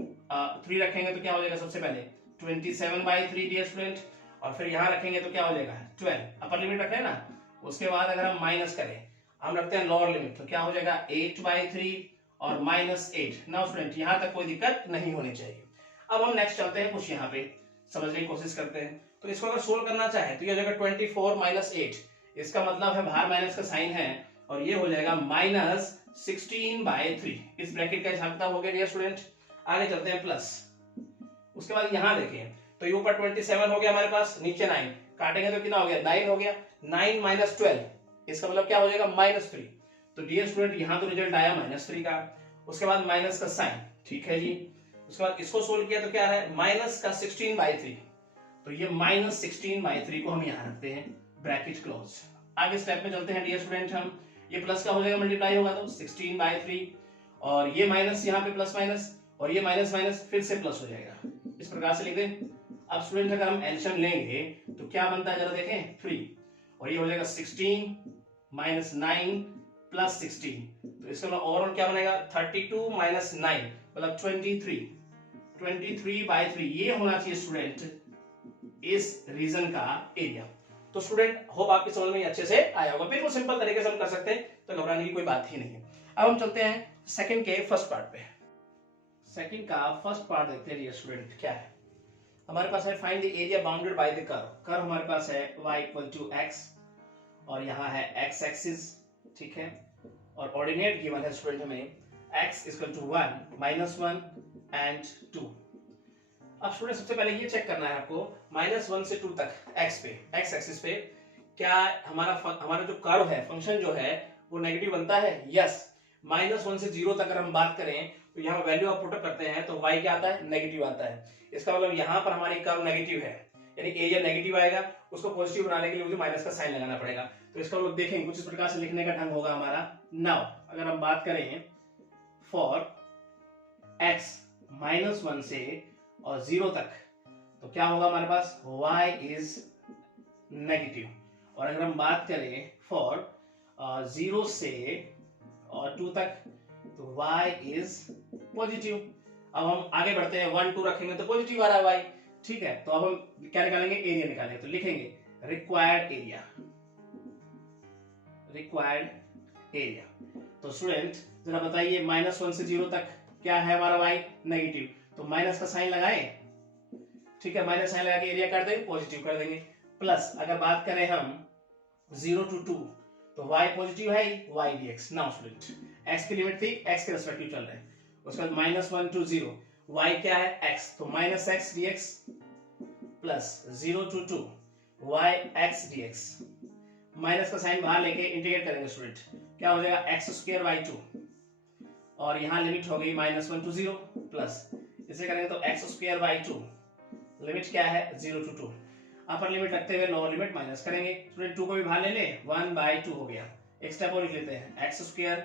3 रखेंगे तो क्या हो जाएगा सबसे पहले 27/3 डियर स्टूडेंट, और फिर यहाँ रखेंगे तो क्या हो जाएगा 12, अपर लिमिट रख रहे हैं ना। उसके बाद अगर हम माइनस करें, हम रखते हैं लोअर लिमिट, तो क्या हो जाएगा 8/3 और -8। नाउ स्टूडेंट यहाँ तक कोई दिक्कत नहीं होनी चाहिए। अब हम नेक्स्ट चलते हैं, कुछ यहाँ पे समझने की कोशिश करते हैं। तो इसको अगर सोल्व करना चाहे तो ये हो जाएगा 24 - 8, इसका मतलब है बाहर माइनस का साइन है और ये हो जाएगा -16/3। इस ब्रैकेट का हिसाब किताब हो गया डियर स्टूडेंट। आगे चलते हैं प्लस, उसके बाद यहाँ देखें तो ये ऊपर 27 हो गया हमारे पास, नीचे 9 काटेंगे तो कितना हो गया 9 हो गया, 9 - 12 इसका मतलब क्या हो जाएगा -3। तो डियर स्टूडेंट यहाँ तो रिजल्ट आया -3 का। उसके बाद माइनस का साइन, ठीक है जी। उसके बाद इसको सोल्व किया तो क्या आ रहा है माइनस का 16/3, तो ये -16/3 को हम यहाँ रखते हैं ब्रैकेट क्लोज। आगे स्टेप में चलते हैं डियर स्टूडेंट हम, ये प्लस का हो जाएगा मल्टीप्लाई होगा तो 16/3 और ये माइनस यहाँ पे प्लस माइनस और ये माइनस माइनस फिर से प्लस हो जाएगा, इस प्रकार से लिख दें। अब स्टूडेंट अगर हम एलसीएम लेंगे तो क्या बनता है जरा देखें 3, और ये हो जाएगा 16 - 9 + 16, तो इसका मतलब ओवरऑल क्या बनेगा 32 - 9 मतलब 23/3 ये होना चाहिए स्टूडेंट इस रीजन का एरिया। तो स्टूडेंट होप आपकी समझ में अच्छे से आया होगा, बिल्कुल सिंपल तरीके से हम कर सकते हैं, तो घबराने की कोई बात ही नहीं है। अब हम चलते हैं सेकंड के फर्स्ट पार्ट पे। सेकंड का फर्स्ट पार्ट देखते हैं स्टूडेंट क्या है। हमारे पास है find the area bounded by the curve. Curve हमारे पास है y = x और यहाँ है x एक्सिस, ठीक है, और ऑर्डिनेट गिवन है स्टूडेंट हमें x = 1 - 1 एंड 2। अब स्टूडेंट सबसे पहले ये चेक करना है आपको -1 से 2 तक एक्स पे, एक्स एक्सिस पे क्या हमारा जो कर्व है, फंक्शन जो है वो नेगेटिव बनता है? यस। -1 से 0 तक अगर हम बात करें तो यहाँ वैल्यू आप पुट अप करते हैं तो y क्या आता है? नेगेटिव आता है। इसका मतलब यहाँ पर हमारी कर्व नेगेटिव है, यानी एरिया नेगेटिव आएगा, उसको पॉजिटिव बनाने के लिए मुझे माइनस का साइन लगाना पड़ेगा। तो इसका मतलब देखेंगे कुछ इस प्रकार से लिखने का ढंग होगा हमारा। नाउ अगर हम बात करें फॉर x -1 से और 0 तक तो क्या होगा हमारे पास? y is negative. और अगर हम बात करें फॉर 0 से और 2 तक तो y इज पॉजिटिव। अब हम आगे बढ़ते हैं, 1 2 रखेंगे तो पॉजिटिव आ रहा है y, ठीक है। तो अब हम क्या निकालेंगे? एरिया निकालेंगे। तो लिखेंगे रिक्वायर्ड एरिया, रिक्वायर्ड एरिया। तो स्टूडेंट जरा बताइए -1 से 0 तक क्या है हमारा y? नेगेटिव। तो माइनस का साइन लगाएं, ठीक है, माइनस साइन लगा के एरिया कर देंगे, पॉजिटिव कर देंगे। प्लस अगर बात करें हम 0 to 2 तो y पॉजिटिव है, y dx। Now student x की लिमिट थी, x के रेस्पेक्टिव चल रहे हैं, उसके बाद -1 to 0 y क्या है? x, तो -x dx plus 0 to 2 y x dx। Minus का साइन बाहर लेके इंटीग्रेट करेंगे स्टूडेंट, क्या हो जाएगा? x² by 2 और यहाँ लिमिट हो गई -1 to 0 प्लस इसे करेंगे तो x² by 2, लिमिट क्या है? 0 to 2। अपर लिमिट रखते हुए लोअर लिमिट माइनस करेंगे स्टूडेंट, 2 को भी बाहर ले ले, 1 by 2 हो गया। एक स्टेप और लिख लेते हैं, x²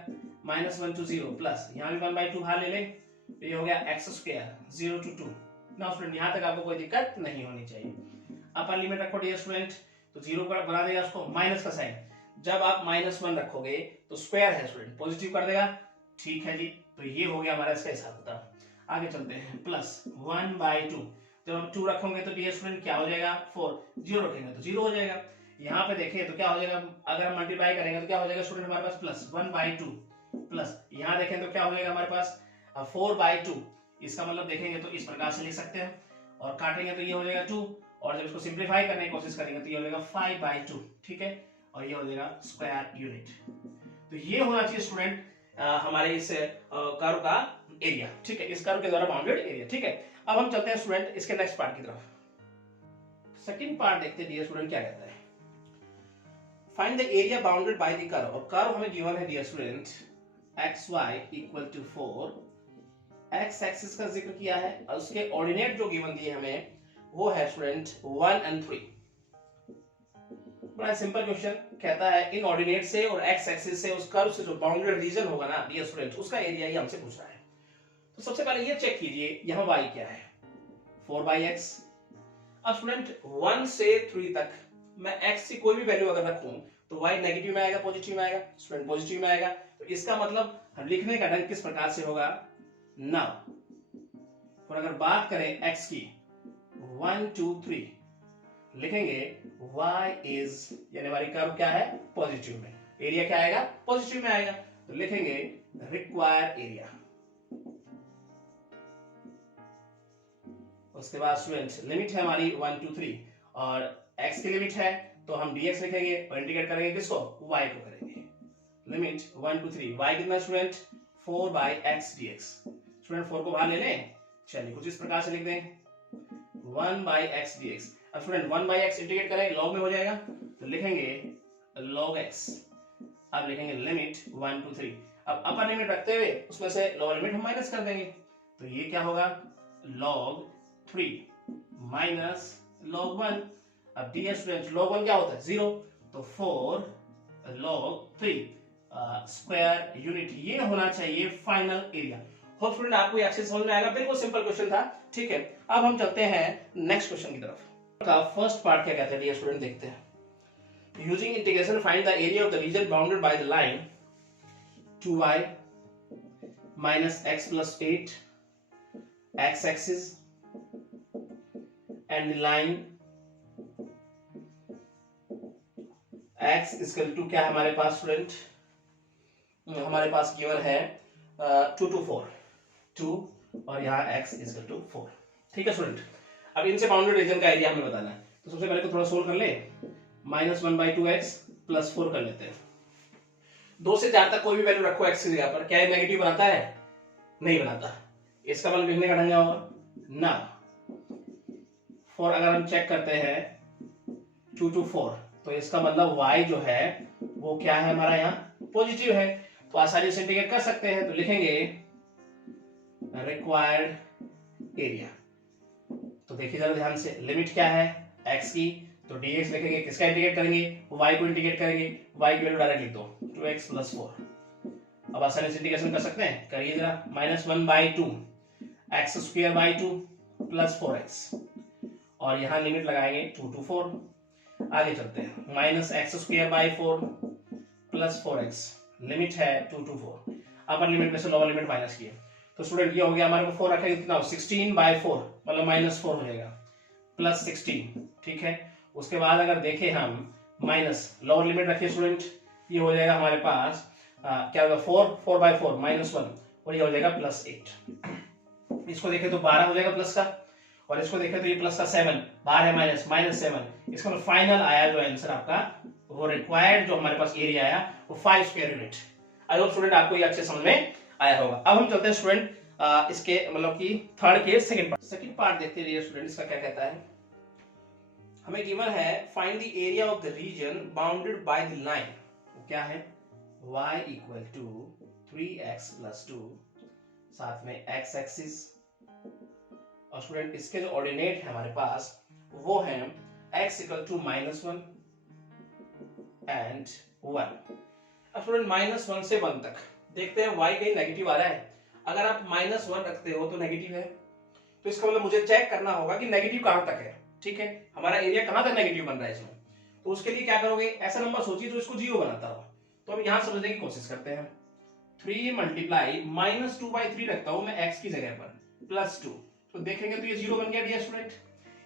-1 to 0 प्लस यहाँ भी 1 by 2 बाहर ले ले, तो ये हो गया x² 0 to 2। नाउ स्टूडेंट यहाँ तक आपको कोई दिक्कत नहीं होनी चाहिए। अपर लिमिट रखो डियर स्टूडेंट, तो 0 पर बना देगा उसको माइनस का साइन। जब आप -1 रखोगे तो स्क्वायर है स्टूडेंट, पॉजिटिव कर देगा, ठीक है जी। तो ये हो गया हमारा इसका हिसाब किताब। आगे चलते हैं, प्लस 1 by 2, जब हम 2 रखोगे तो डियर स्टूडेंट क्या हो जाएगा? 4, 0 रखेंगे तो 0 हो जाएगा। यहाँ पे देखिए तो क्या हो जाएगा? अगर हम मल्टीप्लाई करेंगे तो क्या हो जाएगा स्टूडेंट हमारे पास? प्लस 1 by 2 प्लस यहाँ देखें तो क्या हो जाएगा हमारे पास? 4 by 2। इसका मतलब देखेंगे तो इस प्रकार से लिख सकते हैं, और काटेंगे तो ये हो जाएगा 2, और जब इसको सिंप्लीफाई करने की कोशिश करेंगे तो ये हो जाएगा 5 by 2, ठीक है, और ये हो जाएगा स्क्वायर यूनिट। तो ये होना चाहिए स्टूडेंट हमारे इस कर्व का एरिया, ठीक है, इस कर्व के द्वारा बाउंडेड एरिया, ठीक है। अब हम चलते हैं स्टूडेंट इसके नेक्स्ट पार्ट की तरफ। सेकंड पार्ट देखते हैं डियर स्टूडेंट क्या कहता है। Find the area bounded by the curve. और कर्व हमें गिवन है dear student xy equal to 4, x axis का जिक्र किया है और उसके ऑर्डिनेट जो गिवन दिए हमें वो है स्टूडेंट 1 and 3। बड़ा सिंपल क्वेश्चन, कहता है इन ऑर्डिनेट से और x एक्सिस से उस कर्व से जो बाउंडेड रीजन होगा ना डियर स्टूडेंट, उसका एरिया ही हमसे पूछ रहा है। तो सबसे पहले ये चेक कीजिए यहाँ y क्या है? 4/x। अब स्टूडेंट 1 से 3 तक मैं x की कोई भी वैल्यू अगर रखूं तो y नेगेटिव में आएगा, पॉजिटिव में आएगा? स्टूडेंट पॉजिटिव में आएगा। तो इसका मतलब हम लिखने का ढंग किस प्रकार से होगा? नाउ और अगर बात करें x की 1 2 3 लिखेंगे y इज, यानी हमारी कर्व क्या है? पॉजिटिव में, एरिया क्या आएगा? पॉजिटिव में आएगा। तो लिखेंगे रिक्वायर्ड एरिया। उसके बाद स्टूडेंट लिमिट है हमारी 1 2 3 और x की लिमिट है तो हम dx लिखेंगे और इंटीग्रेट करेंगे किसको? y को करेंगे। लिमिट 1 2 3, y कितना स्टूडेंट? 4/x dx। स्टूडेंट 4 को बाहर ले लें, चलिए कुछ इस प्रकार से लिख दें 1/x dx। अब स्टूडेंट 1/x इंटीग्रेट करें, लॉग में हो जाएगा, तो लिखेंगे log x। अब लिखेंगे लिमिट 1 2 3। अब अपर लिमिट रखते हुए उसमें से लोअर लिमिट हम माइनस कर देंगे, तो ये क्या होगा? log 3 minus log 1। अब डियर स्टूडेंट log 1 क्या होता है? 0, तो 4 log 3 स्क्वायर यूनिट। ये होना चाहिए फाइनल एरिया। होप स्टूडेंट आपको ये अच्छे से समझ में आएगा, बिल्कुल सिंपल क्वेश्चन था, ठीक है। अब हम चलते हैं नेक्स्ट क्वेश्चन की तरफ। का फर्स्ट पार्ट क्या कहते हैं डियर स्टूडेंट, देखते हैं। Using integration find the area of the region bounded by the line 2y minus x plus 8 x axis and the line x is equal to क्या हमारे पास स्टूडेंट? हमारे पास गिवन है 2 to 4, 2 और यहाँ x is equal to 4, ठीक है student. अब इनसे बाउंडेड रीजन का एरिया हमें बताना है, तो सबसे पहले तो थोड़ा सोल्व कर ले। -1/2x प्लस 4 कर लेते हैं। 2 से 4 तक कोई भी वैल्यू रखो x की जगह पर, क्या ये नेगेटिव बनाता है? नहीं बनाता। इसका मतलब लिखने का ढंग क्या होगा ना। फॉर अगर हम चेक करते हैं 2 to 4, तो इसका मतलब y जो है वो क्या है हमारा यहाँ पॉजिटिव है, तो आसानी से इंटीग्रेट कर सकते हैं। तो लिखेंगे रिक्वायर्ड एरिया। तो देखिए जरा ध्यान से, लिमिट क्या है x की, तो dx लिखेंगे, किसका इंटीग्रेट करेंगे, y को इंटीग्रेट करेंगे, y की वैल्यू डायरेक्ट लिख दो 2x + 4। अब आसानी से इंटीग्रेशन कर सकते हैं, करिए जरा, -1/2 x² 2 + 4x, और यहाँ लिमिट लगाएंगे 2 to 4। आगे चलते हैं, -x² 4 + 4x, लिमिट है 2 to 4, अपर लिमिट में से लोअर लिमिट माइनस किए, तो स्टूडेंट ये हो गया हमारे को 4 रखेंगे कितना 16/4 मतलब -4 हो जाएगा, +16, ठीक है। उसके बाद अगर देखें हम माइनस लोअर लिमिट रखिए स्टूडेंट, ये हो जाएगा हमारे पास क्या होगा 4/4 -1, और ये हो जाएगा +8। इसको देखें तो 12 हो जाएगा प्लस का, और इसको देखें तो ये प्लस का 7, बाहर है -7। इसका मतलब फाइनल आया जो आंसर आपका, वो रिक्वायर्ड जो हमारे पास एरिया आया वो 5 स्क्वायर यूनिट। आई होप स्टूडेंट आपको ये अच्छे समझ में आया होगा। अब हम चलते हैं स्टूडेंट इसके मतलब कि थर्ड के सेकंड पार्ट देखते हैं स्टूडेंट, इसका क्या कहता है। हमें गिवन है find the area of the region bounded by the line, वो क्या है y = 3x + 2, साथ में x एक्सिस, और स्टूडेंट इसके जो ऑर्डिनेट है हमारे पास वो है x = -1 and 1। अब स्टूडेंट -1 से 1 तक देखते हैं y कहीं नेगेटिव आ रहा है। अगर आप -1 रखते हो तो नेगेटिव है, तो इसका मतलब मुझे चेक करना होगा कि नेगेटिव कहां तक है, ठीक है, हमारा एरिया कहां तक नेगेटिव बन रहा है इसमें। तो उसके लिए क्या करोगे, ऐसा नंबर सोचिए जो इसको 0 बनाता हो। तो हम यहां समझने की कोशिश करते हैं, 3 × -2/3 रखता हूं मैं x की जगह पर, +2, तो देखेंगे तो ये 0 बन गया डियर स्टूडेंट।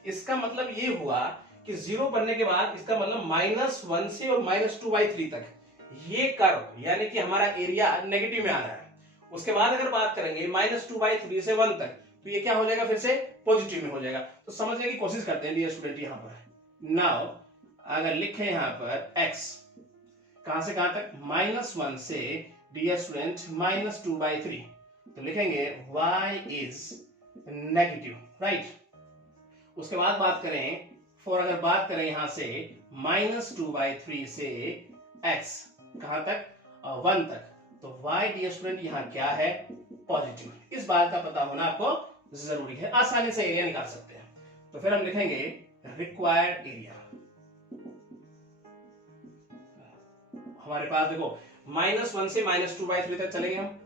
इसका मतलब ये हुआ कि 0 बनने के बाद इसका मतलब -1 से और -2/3 तक ये कर्व यानी कि हमारा एरिया नेगेटिव में आ रहा है। उसके बाद अगर बात करेंगे -2/3 से 1 तक, तो ये क्या हो जाएगा फिर से पॉजिटिव में हो जाएगा। तो समझने की कोशिश करते हैं डियर स्टूडेंट, यहां पर नाउ अगर लिखे यहां पर x कहां से कहां तक, -1 से डियर स्टूडेंट -2/3, तो लिखेंगे y is नेगेटिव, राइट। उसके बाद बात करें फॉर, अगर बात करें यहां से -2/3 से x कहां तक 1 तक, तो y डियर स्टूडेंट यहां क्या है पॉजिटिव। इस बात का पता होना आपको जरूरी है, आसानी से एरिया निकाल सकते हैं। तो फिर हम लिखेंगे रिक्वायर्ड एरिया। हमारे पास देखो -1 से -2/3 तक चलेंगे हम,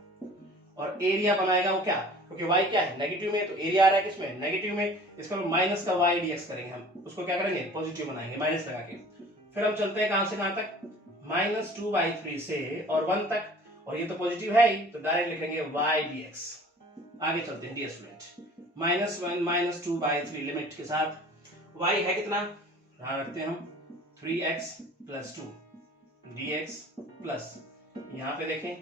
और एरिया बनाएगा वो क्या, क्योंकि y क्या है नेगेटिव में, तो एरिया आ रहा है किसमें नेगेटिव में, इसका माइनस का y dx करेंगे हम, उसको क्या करेंगे पॉजिटिव बनाएंगे माइनस लगा के। फिर हम चलते हैं कहां से कहां तक, -2/3 से और 1 तक, और ये तो पॉजिटिव है ही, तो डायरेक्ट लिखेंगे y dx। आगे चलते हैं डियर स्टूडेंट, -1 -2/3 लिमिट के साथ y है कितना, यहां रखते हैं हम 3x + 2 dx प्लस, यहां पे देखें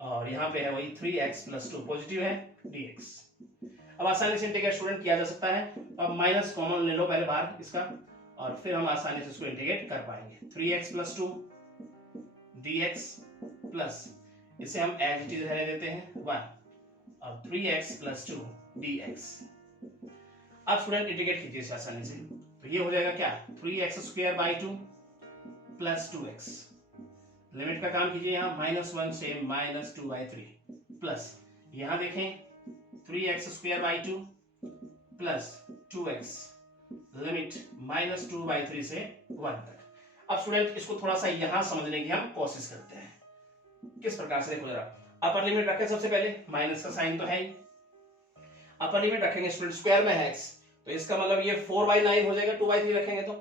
और यहाँ पे है वही 3x + 2 पॉजिटिव है dx। अब आसानी से इंटीग्रेट स्टूडेंट किया जा सकता है, तो अब माइनस कॉमन ले लो पहले बाहर इसका, और फिर हम आसानी से इसको इंटीग्रेट कर पाएंगे। 3x + 2 dx प्लस, इसे हम एज इट इज रहने देते हैं 1, अब 3x + 2 dx। अब स्टूडेंट इंटीग्रेट कीजिए इसे आसानी से, तो ये हो जाएगा क्या 3x² 2 + 2x, लिमिट का काम कीजिए यहाँ -1 से -2/3 प्लस, यहाँ देखें 3x² 2 + 2x, लिमिट -2/3 से 1 तक। अब स्टूडेंट इसको थोड़ा सा यहाँ समझने की हम कोशिश करते हैं, किस प्रकार से, देखो जरा, अपर लिमिट रखें सबसे पहले, माइनस का साइन तो है ही, अपर लिमिट रखेंगे स्टूडेंट, स्क्वायर में है x, तो इसका मतलब ये 4/9 हो जाएगा, 2/3 रखेंगे तो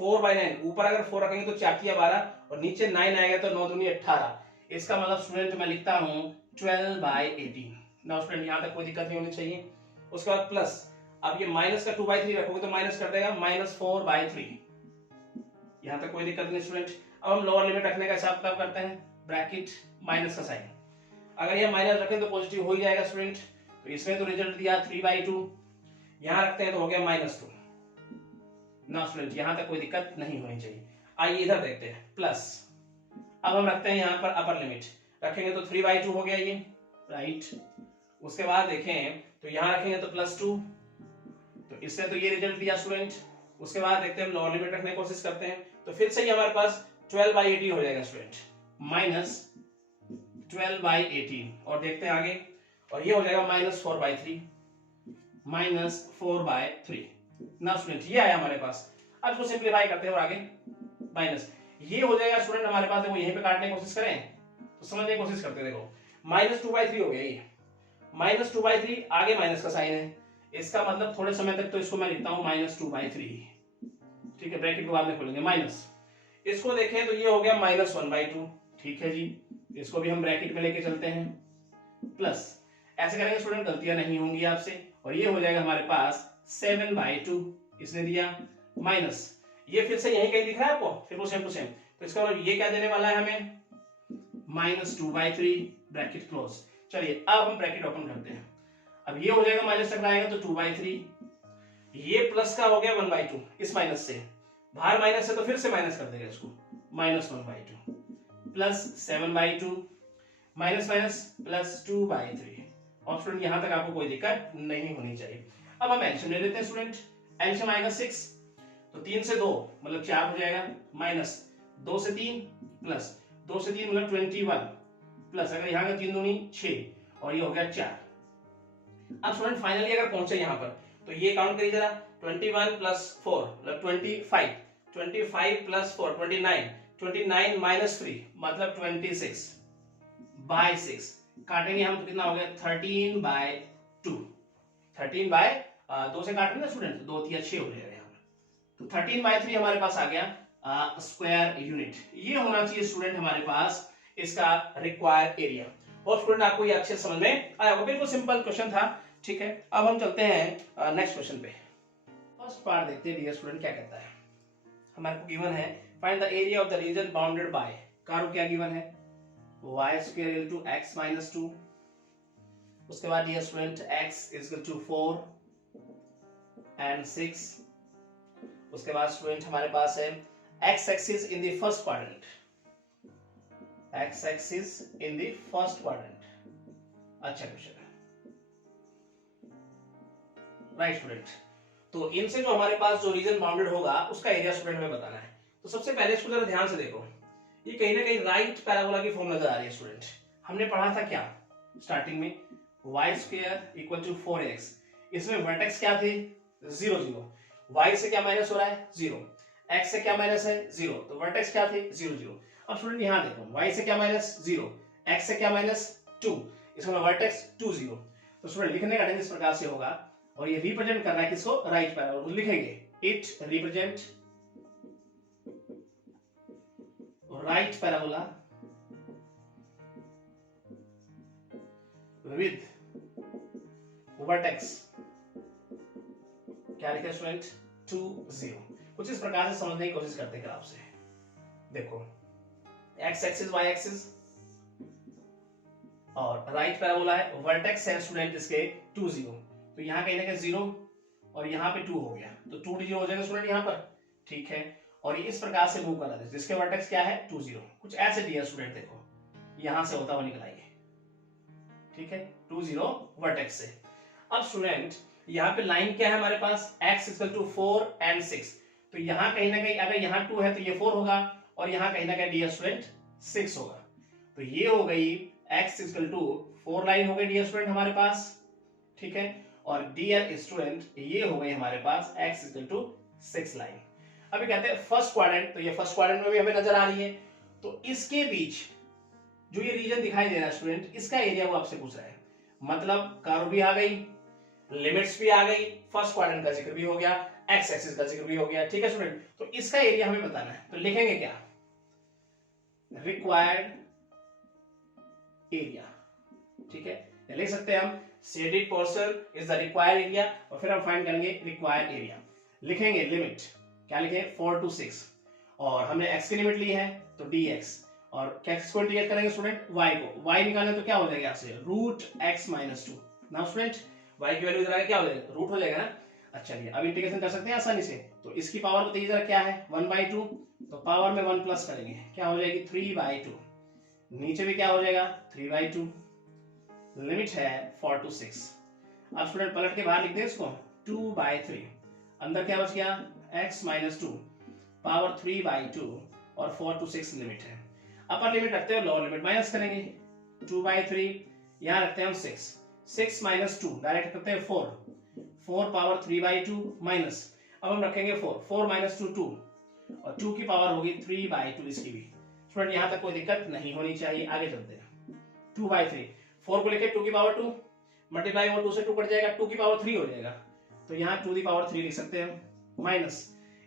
4/9, ऊपर अगर 4 रखेंगे तो 4 × 12, और नीचे 9 आएगा तो 9 दूनी 18। इसका मतलब स्टूडेंट मैं लिखता हूं 12/18। नाउ स्टूडेंट यहां तक कोई दिक्कत नहीं होनी चाहिए। उसके बाद प्लस, अब ये माइनस का 2/3 रखोगे तो माइनस कर देगा -4/3, यहां तक कोई दिक्कत नहीं स्टूडेंट। अब हम लोअर लिमिट रखने का हिसाब किताब करते हैं, ब्रैकेट माइनस का साइन, अगर ये माइनस रखें तो पॉजिटिव हो ही जाएगा स्टूडेंट, तो इसमें तो रिजल्ट दिया 3/2, यहां रखते हैं तो हो गया -2। ना स्टूडेंट यहां तक कोई दिक्कत नहीं होनी चाहिए। आइए इधर देखते हैं, प्लस, अब हम रखते हैं यहां पर अपर लिमिट, रखेंगे तो 3/2 हो गया ये, राइट। उसके बाद देखें तो यहाँ रखेंगे तो +2, तो इसने तो ये रिजल्ट दिया स्टूडेंट। उसके बाद देखते हैं हम लोअर लिमिट रखने की कोशिश करते हैं, तो फिर से ये हमारे पास 12/18 हो जाएगा स्टूडेंट, -12/18। और देखते हैं आगे, और ये हो जाएगा -4/3, -4/3। ना स्टूडेंट ये आया हमारे पास। अब इसको सिंप्लीफाई करते हैं और आगे माइनस, ये हो जाएगा स्टूडेंट हमारे पास। देखो यहीं पे काटने की कोशिश करें तो समझने की कोशिश करते हैं। देखो -2/3 हो गया ये, -2/3, आगे माइनस का साइन है, इसका मतलब थोड़े समय तक तो इसको मैं लिखता हूं -2/3, ठीक है, ब्रैकेट को बाद में खोलेंगे माइनस। इसको देखें तो ये हो गया -1/2, ठीक है जी, इसको भी हम ब्रैकेट में लेके चलते हैं, प्लस, ऐसे करेंगे स्टूडेंट गलतियां नहीं होंगी आपसे। और ये हो जाएगा हमारे पास 7/2 इसने दिया, माइनस, ये फिर से यही कहीं दिख रहा है आपको, फिर वो सेम टू सेम, तो इसका मतलब ये क्या देने वाला है हमें, -2/3, ब्रैकेट क्लोज। चलिए अब हम ब्रैकेट ओपन करते हैं। अब ये हो जाएगा माइनस तक आएगा तो 2/3, ये प्लस का हो गया 1/2 इस माइनस से, बाहर माइनस है तो फिर से माइनस कर देगा इसको, -1/2 प्लस 7/2 माइनस माइनस प्लस 2/3। और स्टूडेंट यहां तक आपको कोई दिक्कत नहीं होनी चाहिए। अब हम एल्शियम ले लेते हैं स्टूडेंट, एल्शियम आएगा 6, तो 3 से 2 मतलब 4 हो जाएगा, माइनस 2 से 3 प्लस 2 से 3 मतलब 21, प्लस अगर यहाँ का 3 दूनी 6 और ये हो गया 4। अब स्टूडेंट फाइनली अगर पहुंचे यहाँ पर तो ये काउंट करिए जरा, 21 प्लस 4 मतलब 25, 25 प्लस 4 29, 29 माइनस 3 मतलब 26/6। काटेंगे हम तो कितना हो गया 13/2, 13/2 से काटेंगे ना स्टूडेंट, 2 3 6 हो जाएगा यहाँ पर, तो 13/3 हमारे पास आ गया स्क्वायर यूनिट। ये होना चाहिए स्टूडेंट हमारे पास इसका रिक्वायर्ड एरिया। और स्टूडेंट आपको ये अच्छे समझ में आया होगा, बिल्कुल सिंपल क्वेश्चन था, ठीक है। अब हम चलते हैं नेक्स्ट क्वेश्चन पे। फर्स्ट पार्ट देखते हैं डियर स्टूडेंट क्या कहता है। हमारे को गिवन है find the area of the region bounded bye, कारो क्या गिवन है, y² = x - 2। उसके बाद डियर स्टूडेंट x = 4 and 6। उसके बाद स्टूडेंट हमारे पास है x axis in the first quadrant, x axis in the first quadrant. अच्छा क्वेश्चन है, राइट स्टूडेंट। तो इनसे जो हमारे पास जो रीजन बाउंडेड होगा उसका एरिया स्टूडेंट हमें बताना है। तो सबसे पहले इसको जरा ध्यान से देखो, ये कहीं ना कहीं राइट पैराबोला की फॉर्म नजर आ रही है स्टूडेंट। हमने पढ़ा था क्या स्टार्टिंग में, y² = 4x, इसमें वर्टेक्स क्या थे 0 0, y से क्या माइनस हो रहा है 0, x से क्या माइनस है 0, तो वर्टेक्स क्या थे 0 0। अब स्टूडेंट यहां देखो y से क्या माइनस 0, x से क्या माइनस 2, इसका वर्टेक्स 2 0। तो स्टूडेंट लिखने का ढंग इस प्रकार से होगा, और ये रिप्रेजेंट कर रहा है किसको, राइट पैराबोला। लिखेंगे it represent right parabola with vertex, क्या लिखा स्टूडेंट 2 0। कुछ इस प्रकार से समझने की कोशिश करते हैं आपसे। देखो x एक्सिस y एक्सिस और राइट पैराबोला है, वर्टेक्स है स्टूडेंट इसके 2 0, तो यहाँ कहीं ना कहीं 0 और यहाँ पे 2 हो गया, तो 2 0 हो जाएगा स्टूडेंट यहाँ पर, ठीक है। और ये इस प्रकार से मूव कर रहा है, जिसके वर्टेक्स क्या है 2 0, कुछ ऐसे दिया स्टूडेंट, देखो यहां से होता हुआ निकल आएंगे, ठीक है, 2 0 वर्टेक्स से। अब स्टूडेंट यहाँ पे लाइन क्या है हमारे पास, x = 4 and 6, तो यहाँ कहीं ना कहीं अगर यहाँ 2 है तो ये 4 होगा, और यहाँ कहीं ना कहीं डियर स्टूडेंट 6 होगा, तो ये हो गई x = 4 लाइन हो गई डियर स्टूडेंट हमारे पास, ठीक है। और डियर स्टूडेंट ये हो गई हमारे पास x = 6 लाइन। अभी कहते हैं फर्स्ट क्वाड्रेंट, तो ये फर्स्ट क्वाड्रेंट में भी हमें नजर आ रही है, तो इसके बीच जो ये रीजन दिखाई दे रहा है स्टूडेंट, इसका एरिया वो आपसे पूछ रहा है, मतलब कर्व भी आ गई, लिमिट्स भी आ गई, फर्स्ट क्वाड्रेंट का जिक्र भी हो गया, एक्स एक्सिस का जिक्र भी हो गया, ठीक है स्टूडेंट। तो इसका एरिया हमें बताना है, तो लिखेंगे क्या, रिक्वायर्ड एरिया, ठीक है, लिख सकते हैं हम shaded portion is the required area, और फिर हम फाइंड करेंगे रिक्वायर्ड एरिया। लिखेंगे लिमिट, क्या लिखेंगे 4 to 6, और हमने x की लिमिट ली है तो dx, और किसको इंटीग्रेट करेंगे स्टूडेंट y को, y निकालने तो क्या हो जाएगा आपसे √x - 2। नाउ स्टूडेंट y की वैल्यू इधर क्या हो जाएगा, रूट हो जाएगा ना। अच्छा चलिए अब इंटीग्रेशन कर सकते हैं आसानी से, तो इसकी पावर बताइए जरा क्या है 1/2, तो पावर में 1 प्लस करेंगे क्या हो जाएगी 3/2, नीचे भी क्या हो जाएगा 3/2, लिमिट है 4 to 6। अब स्टूडेंट पलट के बाहर लिख दे इसको, 2/3, अंदर क्या बच गया, x - 2 पावर 3/2 और 4 to 6 लिमिट है। अपर लिमिट रखते हैं, लोअर लिमिट माइनस करेंगे, 2/3 यहाँ रखते हैं हम 6, 6 - 2 डायरेक्ट करते हैं 4, 4 पावर 3/2 माइनस, अब हम रखेंगे 4, 4 - 2 2 और 2 की पावर होगी 3/2 इसकी भी। स्टूडेंट यहाँ तक कोई दिक्कत नहीं होनी चाहिए, आगे चलते हैं। 2/3, 4 को लेके 2 की पावर 2 मल्टीप्लाई वो 2 से 2 कट जाएगा, 2 की पावर 3 हो जाएगा, तो यहाँ 2 की पावर 3 लिख सकते हैं, माइनस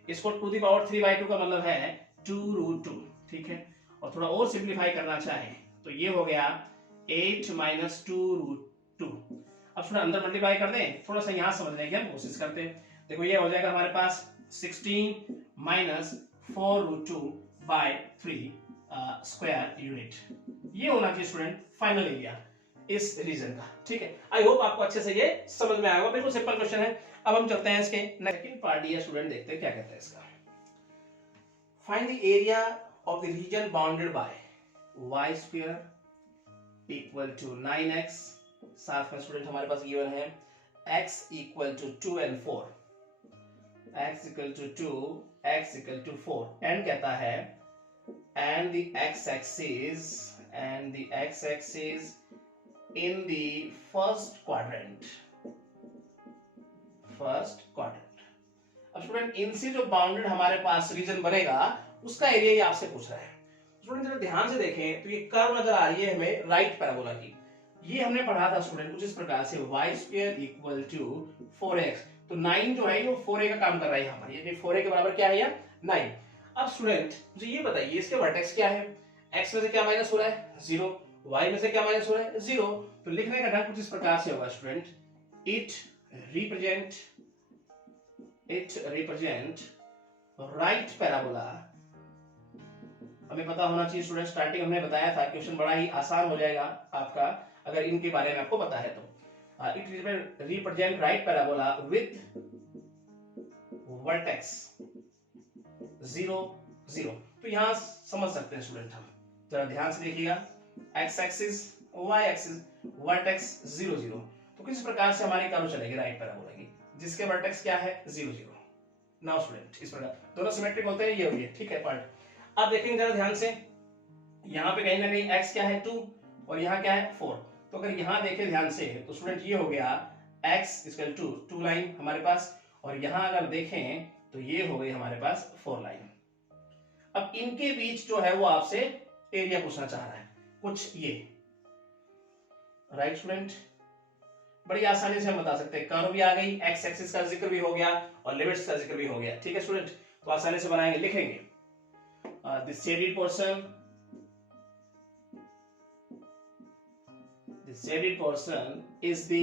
इसको 2 की पावर 3/2 का मतलब है 2√2, ठीक है। और थोड़ा और सिंप्लीफाई करना चाहे तो ये हो गया 8 - 2√2। अब थोड़ा अंदर मल्टीप्लाई कर दें, थोड़ा सा यहाँ समझने की हम कोशिश करते हैं। देखो ये हो जाएगा हमारे पास 16 - 4√2/3 स्क्वायर यूनिट, ये होना चाहिए स्टूडेंट फाइनल एरिया इस रीजन का, ठीक है। आई होप आपको अच्छे से ये समझ में आएगा, बिल्कुल सिंपल क्वेश्चन है। अब हम चलते हैं इसके सेकंड पार्ट, ये स्टूडेंट देखते हैं क्या कहता है इसका। Find the area of the region bounded by y square equal to 9x, साथ में स्टूडेंट हमारे पास गिवन है x equal to 2 and 4, x equal to 2, x equal to 4, and कहता है and the x-axis in the first quadrant। अब student इनसे जो बाउंडेड हमारे पास रीजन बनेगा उसका एरिया ये आपसे पूछ रहा है। स्टूडेंट जरा ध्यान से देखें तो ये कर्व नजर आ रही है हमें राइट पैराबोला की, ये हमने पढ़ा था स्टूडेंट कुछ इस प्रकार से y square equal to 4x, तो 9 जो है वो 4a का काम कर रहा है यहाँ पर, ये 4a के बराबर क्या है यहाँ 9। अब स्टूडेंट मुझे ये बताइए इसके वर्टेक्स क्या है, x में से क्या माइनस हो रहा है 0, y में से क्या माइनस हो रहा है 0, तो लिखने का ढंग कुछ इस प्रकार से होगा student, it represent right parabola. हमें पता होना चाहिए स्टूडेंट, स्टार्टिंग हमने बताया था क्वेश्चन बड़ा ही आसान हो जाएगा आपका अगर इनके बारे में आपको पता है तो। It represent right parabola with vertex 0 0, तो यहां समझ सकते हैं स्टूडेंट हम, जरा ध्यान से देखिएगा, x axis y axis vertex 0 0, तो किस प्रकार से हमारी कर्व चलेगी राइट पैराबोला की जिसके वर्टेक्स क्या है 0 0। नाउ स्टूडेंट इस प्रकार दोनों सिमेट्रिक होते हैं, ये हो गया, ठीक है पार्ट। अब देखेंगे जरा ध्यान से, यहाँ पे कहीं ना कहीं x क्या है 2 और यहाँ क्या है 4, तो अगर यहाँ देखें ध्यान से तो स्टूडेंट ये हो गया x इक्वल टू 2 लाइन हमारे पास, और यहाँ अगर देखें तो ये हो गई हमारे पास 4 लाइन। अब इनके बीच जो है वो आपसे एरिया पूछना चाह रहा है कुछ ये, राइट स्टूडेंट, बड़ी आसानी से हम बता सकते हैं, कर्व भी आ गई, एक्स एक्सिस का जिक्र भी हो गया और लिमिट्स का जिक्र भी हो गया, ठीक है स्टूडेंट, तो आसानी से बनाएंगे, लिखेंगे this shaded portion is the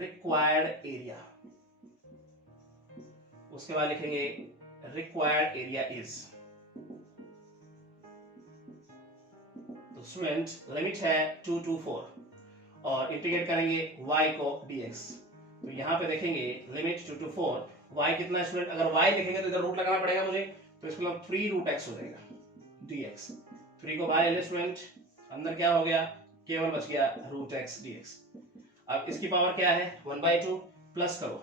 required area, उसके बाद लिखेंगे रिक्वायर्ड एरिया इज, तो स्टूडेंट लिमिट है 2 to 4 और इंटीग्रेट करेंगे y को dx, तो यहाँ पे देखेंगे लिमिट 2 to 4, y कितना है स्टूडेंट, अगर y लिखेंगे तो इधर रूट लगाना पड़ेगा मुझे, तो इसका मतलब 3√x हो जाएगा dx, 3 को बाहर ले ले स्टूडेंट, अंदर क्या हो गया केवल बच गया √x dx। अब इसकी पावर क्या है 1/2, प्लस करो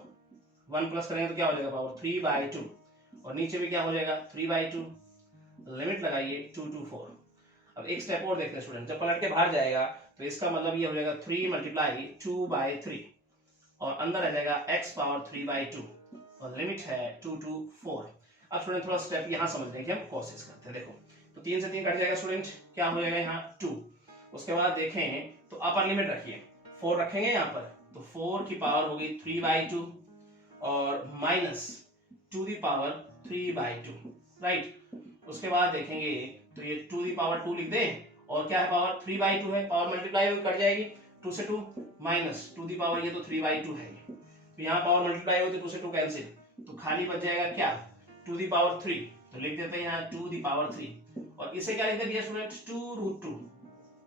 1 प्लस करेंगे तो क्या हो जाएगा पावर 3/2, और नीचे भी क्या हो जाएगा 3/2, लिमिट लगाइए 2 to 4। अब एक स्टेप और देखते हैं स्टूडेंट, जब पलट के बाहर जाएगा तो इसका मतलब ये हो जाएगा 3 × 2/3 और अंदर आ जाएगा x पावर 3/2 और लिमिट है 2 to 4। अब स्टूडेंट थोड़ा स्टेप यहाँ समझने की हम कोशिश करते हैं, देखो तो 3 से 3 कट जाएगा स्टूडेंट, क्या हो जाएगा यहाँ 2, उसके बाद देखें तो अपर लिमिट रखिए 4 रखेंगे यहाँ पर, तो 4 की पावर होगी 3/2 और माइनस 2 की पावर 3/2, राइट। उसके बाद देखेंगे तो ये 2 की पावर 2 लिख दें, और क्या है पावर 3/2 है, पावर मल्टीप्लाई कट जाएगी 2 से 2 माइनस 2 की पावर, ये तो 3/2 है, तो यहाँ पावर मल्टीप्लाई होती है 2 से 2 कैंसिल, तो खाली बच जाएगा क्या 2 की पावर 3, तो लिख देते हैं यहाँ 2 की पावर 3 और इसे क्या लिख दिया स्टूडेंट 2√2।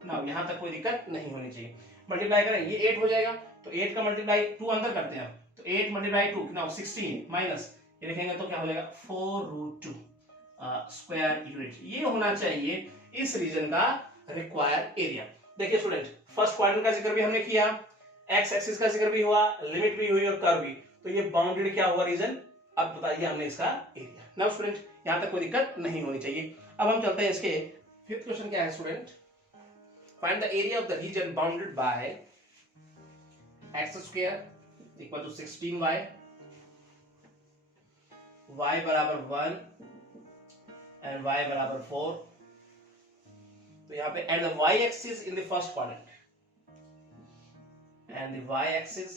ना यहाँ तक कोई दिक्कत नहीं होनी चाहिए, मल्टीप्लाई करें ये 8 हो जाएगा, तो 8 का मल्टीप्लाई 2 अंदर करते हैं, तो 8 × 2 ना 16 माइनस ये लिखेंगे तो क्या हो जाएगा 4√2 स्क्वायर यूनिट, ये होना चाहिए इस रीजन का रिक्वायर्ड एरिया। देखिए स्टूडेंट, फर्स्ट क्वाड्रेंट का जिक्र भी हमने किया, एक्स एक्सिस का जिक्र भी हुआ, लिमिट भी हुई और कर्व भी, तो ये बाउंडेड क्या हुआ रीजन। अब बताइए हमने इसका एरिया। नाउ स्टूडेंट यहां तक कोई दिक्कत नहीं होनी चाहिए। अब हम चलते हैं इसके फिफ्थ क्वेश्चन। क्या है student, find the area of the region bounded by x square equal to 16y, y बराबर 1 एंड y बराबर 4। तो यहाँ पे and the y axis in the first quadrant and the y-axis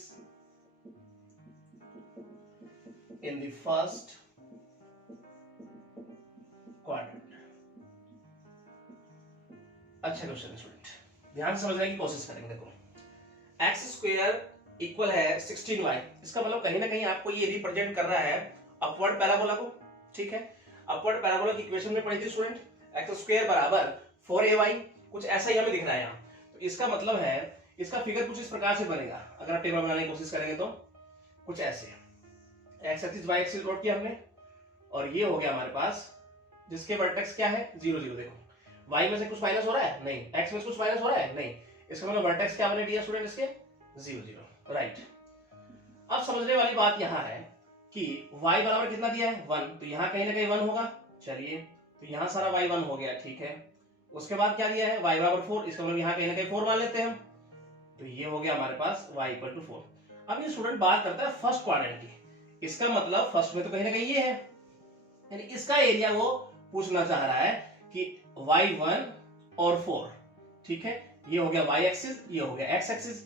in the first quadrant। अच्छा question है student, ध्यान से समझने की कोशिश करेंगे। देखो एक्स स्क्वायर इक्वल है 16y, इसका मतलब कहीं ना कहीं आपको ये रिप्रेजेंट कर रहा है अपवर्ड पैराबोला को। ठीक है, अपवर्ड पैराबोला की इक्वेशन में पढ़ी थी स्टूडेंट, एक्स स्क्वायर बराबर 4ay, कुछ ऐसा ही हमें दिख रहा है यहाँ। तो इसका मतलब है इसका फिगर कुछ इस प्रकार से बनेगा, अगर आप टेबल बनाने की कोशिश करेंगे तो कुछ ऐसे, x axis y axis plot किया हमने, और ये हो गया हमारे पास जिसके वर्टेक्स क्या है 0 0। देखो वाई में से कुछ माइनस हो रहा है नहीं, एक्स में से कुछ माइनस हो रहा है नहीं, इसका मतलब वर्टेक्स क्या बने दिया स्टूडेंट इसके 0 0, राइट। अब समझने वाली बात यहाँ है कि y बराबर कितना दिया है 1, तो यहाँ कहीं ना कहीं 1 होगा। चलिए तो यहाँ सारा y 1 हो गया, ठीक है। उसके बाद क्या दिया है y बराबर 4, इसका मतलब यहाँ कहीं ना कहीं 4 मान लेते हैं हम, तो ये हो गया हमारे पास y इक्वल टू 4। अब ये स्टूडेंट बात करता है फर्स्ट क्वाड्रेंट की, इसका मतलब फर्स्ट में तो कहीं ना कहीं ये है, यानी इसका एरिया वो पूछना चाह रहा है कि y1 और 4, ठीक है। ये हो गया y एक्सिस, ये हो गया x एक्सिस,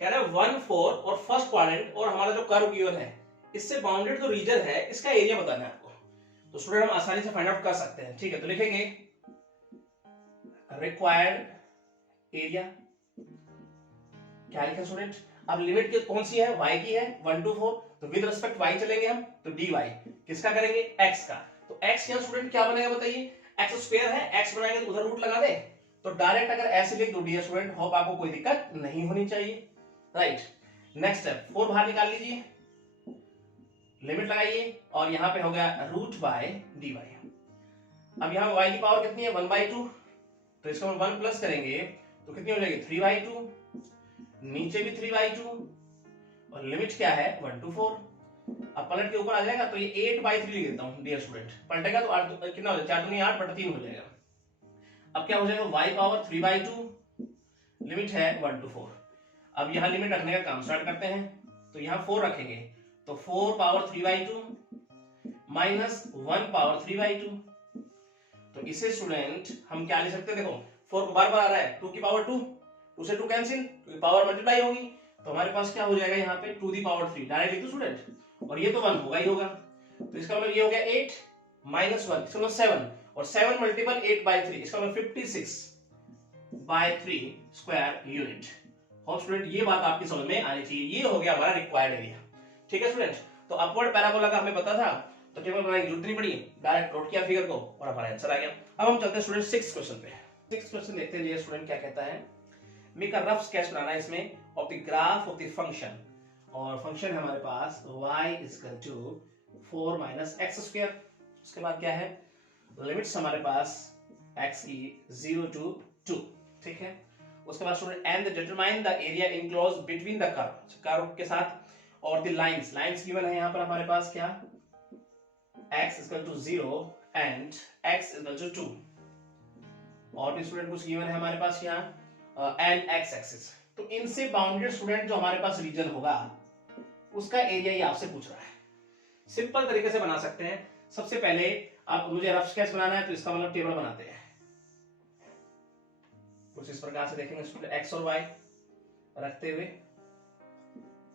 कह रहा है 1 4 और फर्स्ट क्वाड्रेंट और हमारा जो कर्व गिवन है इससे बाउंडेड जो रीजन है इसका एरिया बताना है आपको। तो स्टूडेंट हम आसानी से फाइंड आउट कर सकते हैं, ठीक है। तो लिखेंगे रिक्वायर्ड एरिया, क्या लिखा स्टूडेंट। अब लिमिट कौन सी है, y की है 1 to 4, तो विद रिस्पेक्ट y चलेंगे हम, तो dy किसका करेंगे x का। तो x यहाँ स्टूडेंट क्या बनेगा बताइए, x स्क्वायर है, x बनाएंगे तो उधर रूट लगा दे, तो डायरेक्ट अगर ऐसे लिख दो डियर स्टूडेंट, होप आपको कोई दिक्कत नहीं होनी चाहिए, राइट। नेक्स्ट स्टेप 4 बाहर निकाल लीजिए, लिमिट लगाइए, और यहाँ पे हो गया रूट बाय dy। अब यहाँ y की पावर कितनी है 1/2, तो इसको हम 1 प्लस करेंगे तो कितनी हो जाएगी 3/2, नीचे भी 3/2, और लिमिट क्या है 1 to 4। अब पलट के ऊपर आ जाएगा तो ये 8/3 लिख देता हूं डियर स्टूडेंट, पलटेगा तो 8 कितना हो जाएगा 4 दूनी 8 बटा 3 हो जाएगा। अब क्या हो जाएगा y पावर 3/2, लिमिट है 1 to 4। अब यहाँ लिमिट रखने का काम स्टार्ट करते हैं, तो यहाँ 4 रखेंगे, तो 4 पावर 3/2 माइनस 1 पावर 3/2, तो इसे स्टूडेंट हम क्या लिख सकते हैं, देखो 4 को बार बार आ रहा है 2 की पावर 2, 2 से 2 कैंसिल, क्योंकि पावर मल्टीप्लाई होगी, तो हमारे पास क्या हो जाएगा यहाँ पे 2 दी पावर 3 डायरेक्ट लिख दो स्टूडेंट, और ये तो 1 होगा ही होगा, तो इसका मतलब ये हो गया 8 माइनस 1, इसका मतलब 7, और 7 मल्टीपल 8/3, इसका मतलब 56/3 स्क्वायर यूनिट। और स्टूडेंट ये बात आपकी समझ में आनी चाहिए, ये हो गया हमारा रिक्वायर्ड एरिया, ठीक है स्टूडेंट। तो अपवर्ड पैराबोला का हमें पता था, तो टेबल बनाने की जरूरत नहीं पड़ी, डायरेक्ट प्लॉट किया फिगर को और हमारा आंसर आ गया। अब हम चलते हैं स्टूडेंट 6th क्वेश्चन पे। 6th क्वेश्चन देखते हैं ये स्टूडेंट क्या कहता है, मेक अ रफ स्केच बनाना है इसमें of the graph of the function, और फंक्शन है हमारे पास y is equal to 4 minus x square. उसके बाद क्या है, लिमिट्स हमारे पास x की 0 to 2, ठीक है। उसके बाद student and determine the area enclose between the curve, curve के साथ, और द लाइंस, लाइंस गिवन है यहाँ पर हमारे पास क्या, x is equal to 0 and x is equal to 2, और भी स्टूडेंट कुछ गिवन है हमारे पास यहाँ एंड x एक्सिस। तो इनसे बाउंडेड स्टूडेंट जो हमारे पास रीजन होगा उसका एरिया ही आपसे पूछ रहा है। सिंपल तरीके से बना सकते हैं। सबसे पहले आप मुझे रफ स्केच बनाना है, तो इसका मतलब टेबल बनाते हैं कुछ इस प्रकार से, देखेंगे स्टूडेंट x और y रखते हुए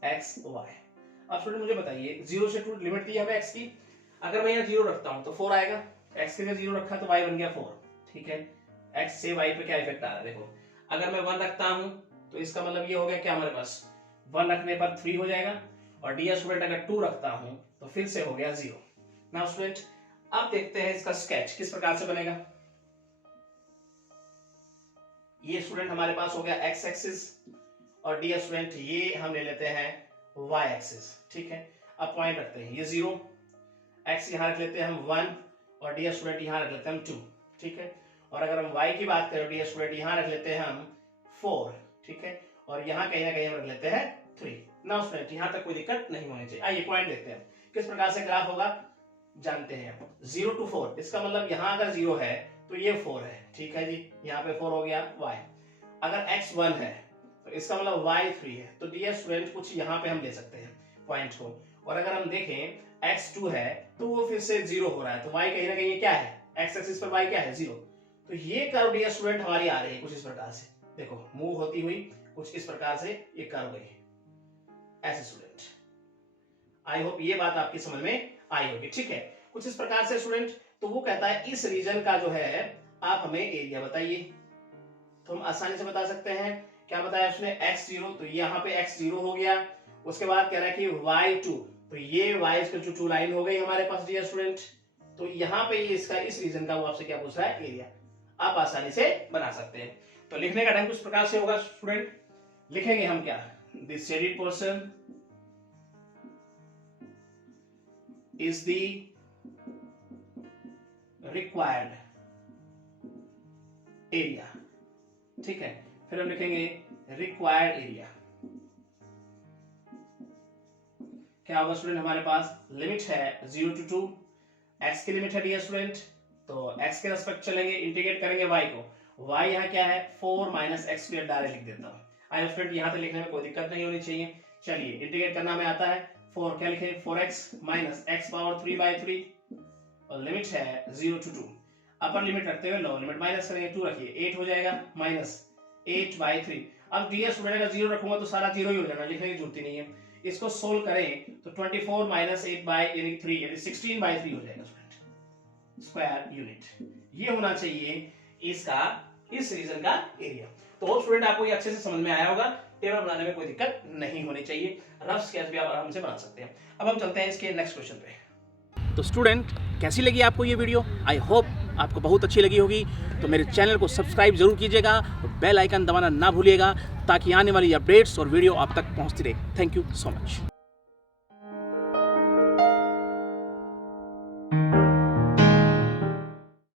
x y। अब स्टूडेंट मुझे बताइए 0 से 2 लिमिट दी है हमें x की, अगर मैं यहाँ 0 रखता हूं तो 4 आएगा, x के लिए 0 रखा तो y बन गया 4, ठीक है। x से y पे क्या इफेक्ट आ रहा है, देखो अगर मैं 1 रखता हूं तो इसका मतलब ये हो गया क्या, हमारे पास 1 रखने पर 3 हो जाएगा, और डियर स्टूडेंट अगर 2 रखता हूं तो फिर से हो गया 0। नाउ स्टूडेंट अब देखते हैं इसका स्केच किस प्रकार से बनेगा। ये स्टूडेंट हमारे पास हो गया x एक्सिस, और डियर स्टूडेंट ये हम ले लेते हैं y एक्सिस, ठीक है। अब पॉइंट रखते हैं ये 0, x यहां रख लेते हैं हम 1, और डियर स्टूडेंट यहां रख लेते हैं हम 2, ठीक है। और अगर हम y की बात करें डियर स्टूडेंट यहां रख लेते हैं हम 4, ठीक है, और यहाँ कहीं ना कहीं हम रख लेते हैं 3। नाउ स्टूडेंट यहाँ तक कोई दिक्कत नहीं होनी चाहिए। आइए पॉइंट देखते हैं किस प्रकार से ग्राफ होगा, जानते हैं। 0 to 4, इसका मतलब यहाँ अगर 0 है तो ये 4 है, ठीक है जी, यहाँ पे 4 हो गया y। अगर x 1 है तो इसका मतलब y 3 है। तो डियर स्टूडेंट कुछ यहाँ पे हम ले सकते हैं पॉइंट को, और अगर हम देखें x 2 है तो वो फिर से 0 हो रहा है, तो y कहीं ना कहीं क्या है, x एक्सिस पर y क्या है, 0। तो ये कर्व डियर स्टूडेंट हमारी आ रही है कुछ इस प्रकार से, देखो मूव होती हुई कुछ इस प्रकार से ये कर्व गई ऐसे स्टूडेंट। आई होप ये बात आपकी समझ में आई होगी, ठीक है, कुछ इस प्रकार से स्टूडेंट। तो वो कहता है इस रीजन का जो है आप हमें एरिया बताइए। तो हम आसानी से बता सकते हैं, क्या बताया उसने, x0, तो यहाँ पे x0 हो गया। उसके बाद कह रहा है कि y2, तो ये y2 लाइन हो गई हमारे पास डियर स्टूडेंट। तो यहाँ पे इसका इस रीजन का वो आपसे क्या पूछ रहा है, एरिया। आप आसानी से बना सकते हैं। तो लिखने का ढंग कुछ प्रकार से होगा स्टूडेंट, लिखेंगे हम क्या, this shaded portion is the required area, ठीक है। फिर हम लिखेंगे required area। क्या होगा स्टूडेंट, हमारे पास लिमिट है 0 to 2, x की लिमिट है डियर स्टूडेंट, तो x के रेस्पेक्ट चलेंगे, इंटीग्रेट करेंगे y को। y यहाँ क्या है, 4 माइनस एक्स स्क्वायर डायरेक्ट लिख देता हूँ। आई स्टूडेंट यहाँ तक लिखने में कोई दिक्कत नहीं होनी चाहिए। चलिए इंटीग्रेट करना हमें आता है, 4 क्या लिखे, 4x माइनस x पावर 3/3, और लिमिट है 0 to 2। अपर लिमिट रखते हुए लोअर लिमिट माइनस करेंगे, 2 रखिए, 8 हो जाएगा, माइनस 8/3। अब डियर स्टूडेंट अगर 0 रखूंगा तो सारा 0 ही हो जाना, लिखने की जरूरत नहीं है। इसको सोल्व करें तो 24 माइनस 8/3 यानी 16/3 हो जाएगा स्टूडेंट, स्क्वायर यूनिट। ये होना चाहिए इसका इस रीजन का एरिया। तो स्टूडेंट आपको ये अच्छे से समझ में आया होगा, टेबल बनाने में कोई दिक्कत नहीं होनी चाहिए, रफ स्केच भी आप आराम से बना सकते हैं। अब हम चलते हैं इसके नेक्स्ट क्वेश्चन पे। तो स्टूडेंट कैसी लगी आपको ये वीडियो, आई होप आपको बहुत अच्छी लगी होगी। तो मेरे चैनल को सब्सक्राइब जरूर कीजिएगा और बेल आइकन दबाना ना भूलिएगा, ताकि आने वाली अपडेट्स और वीडियो आप तक पहुंचती रहे। Thank you so much.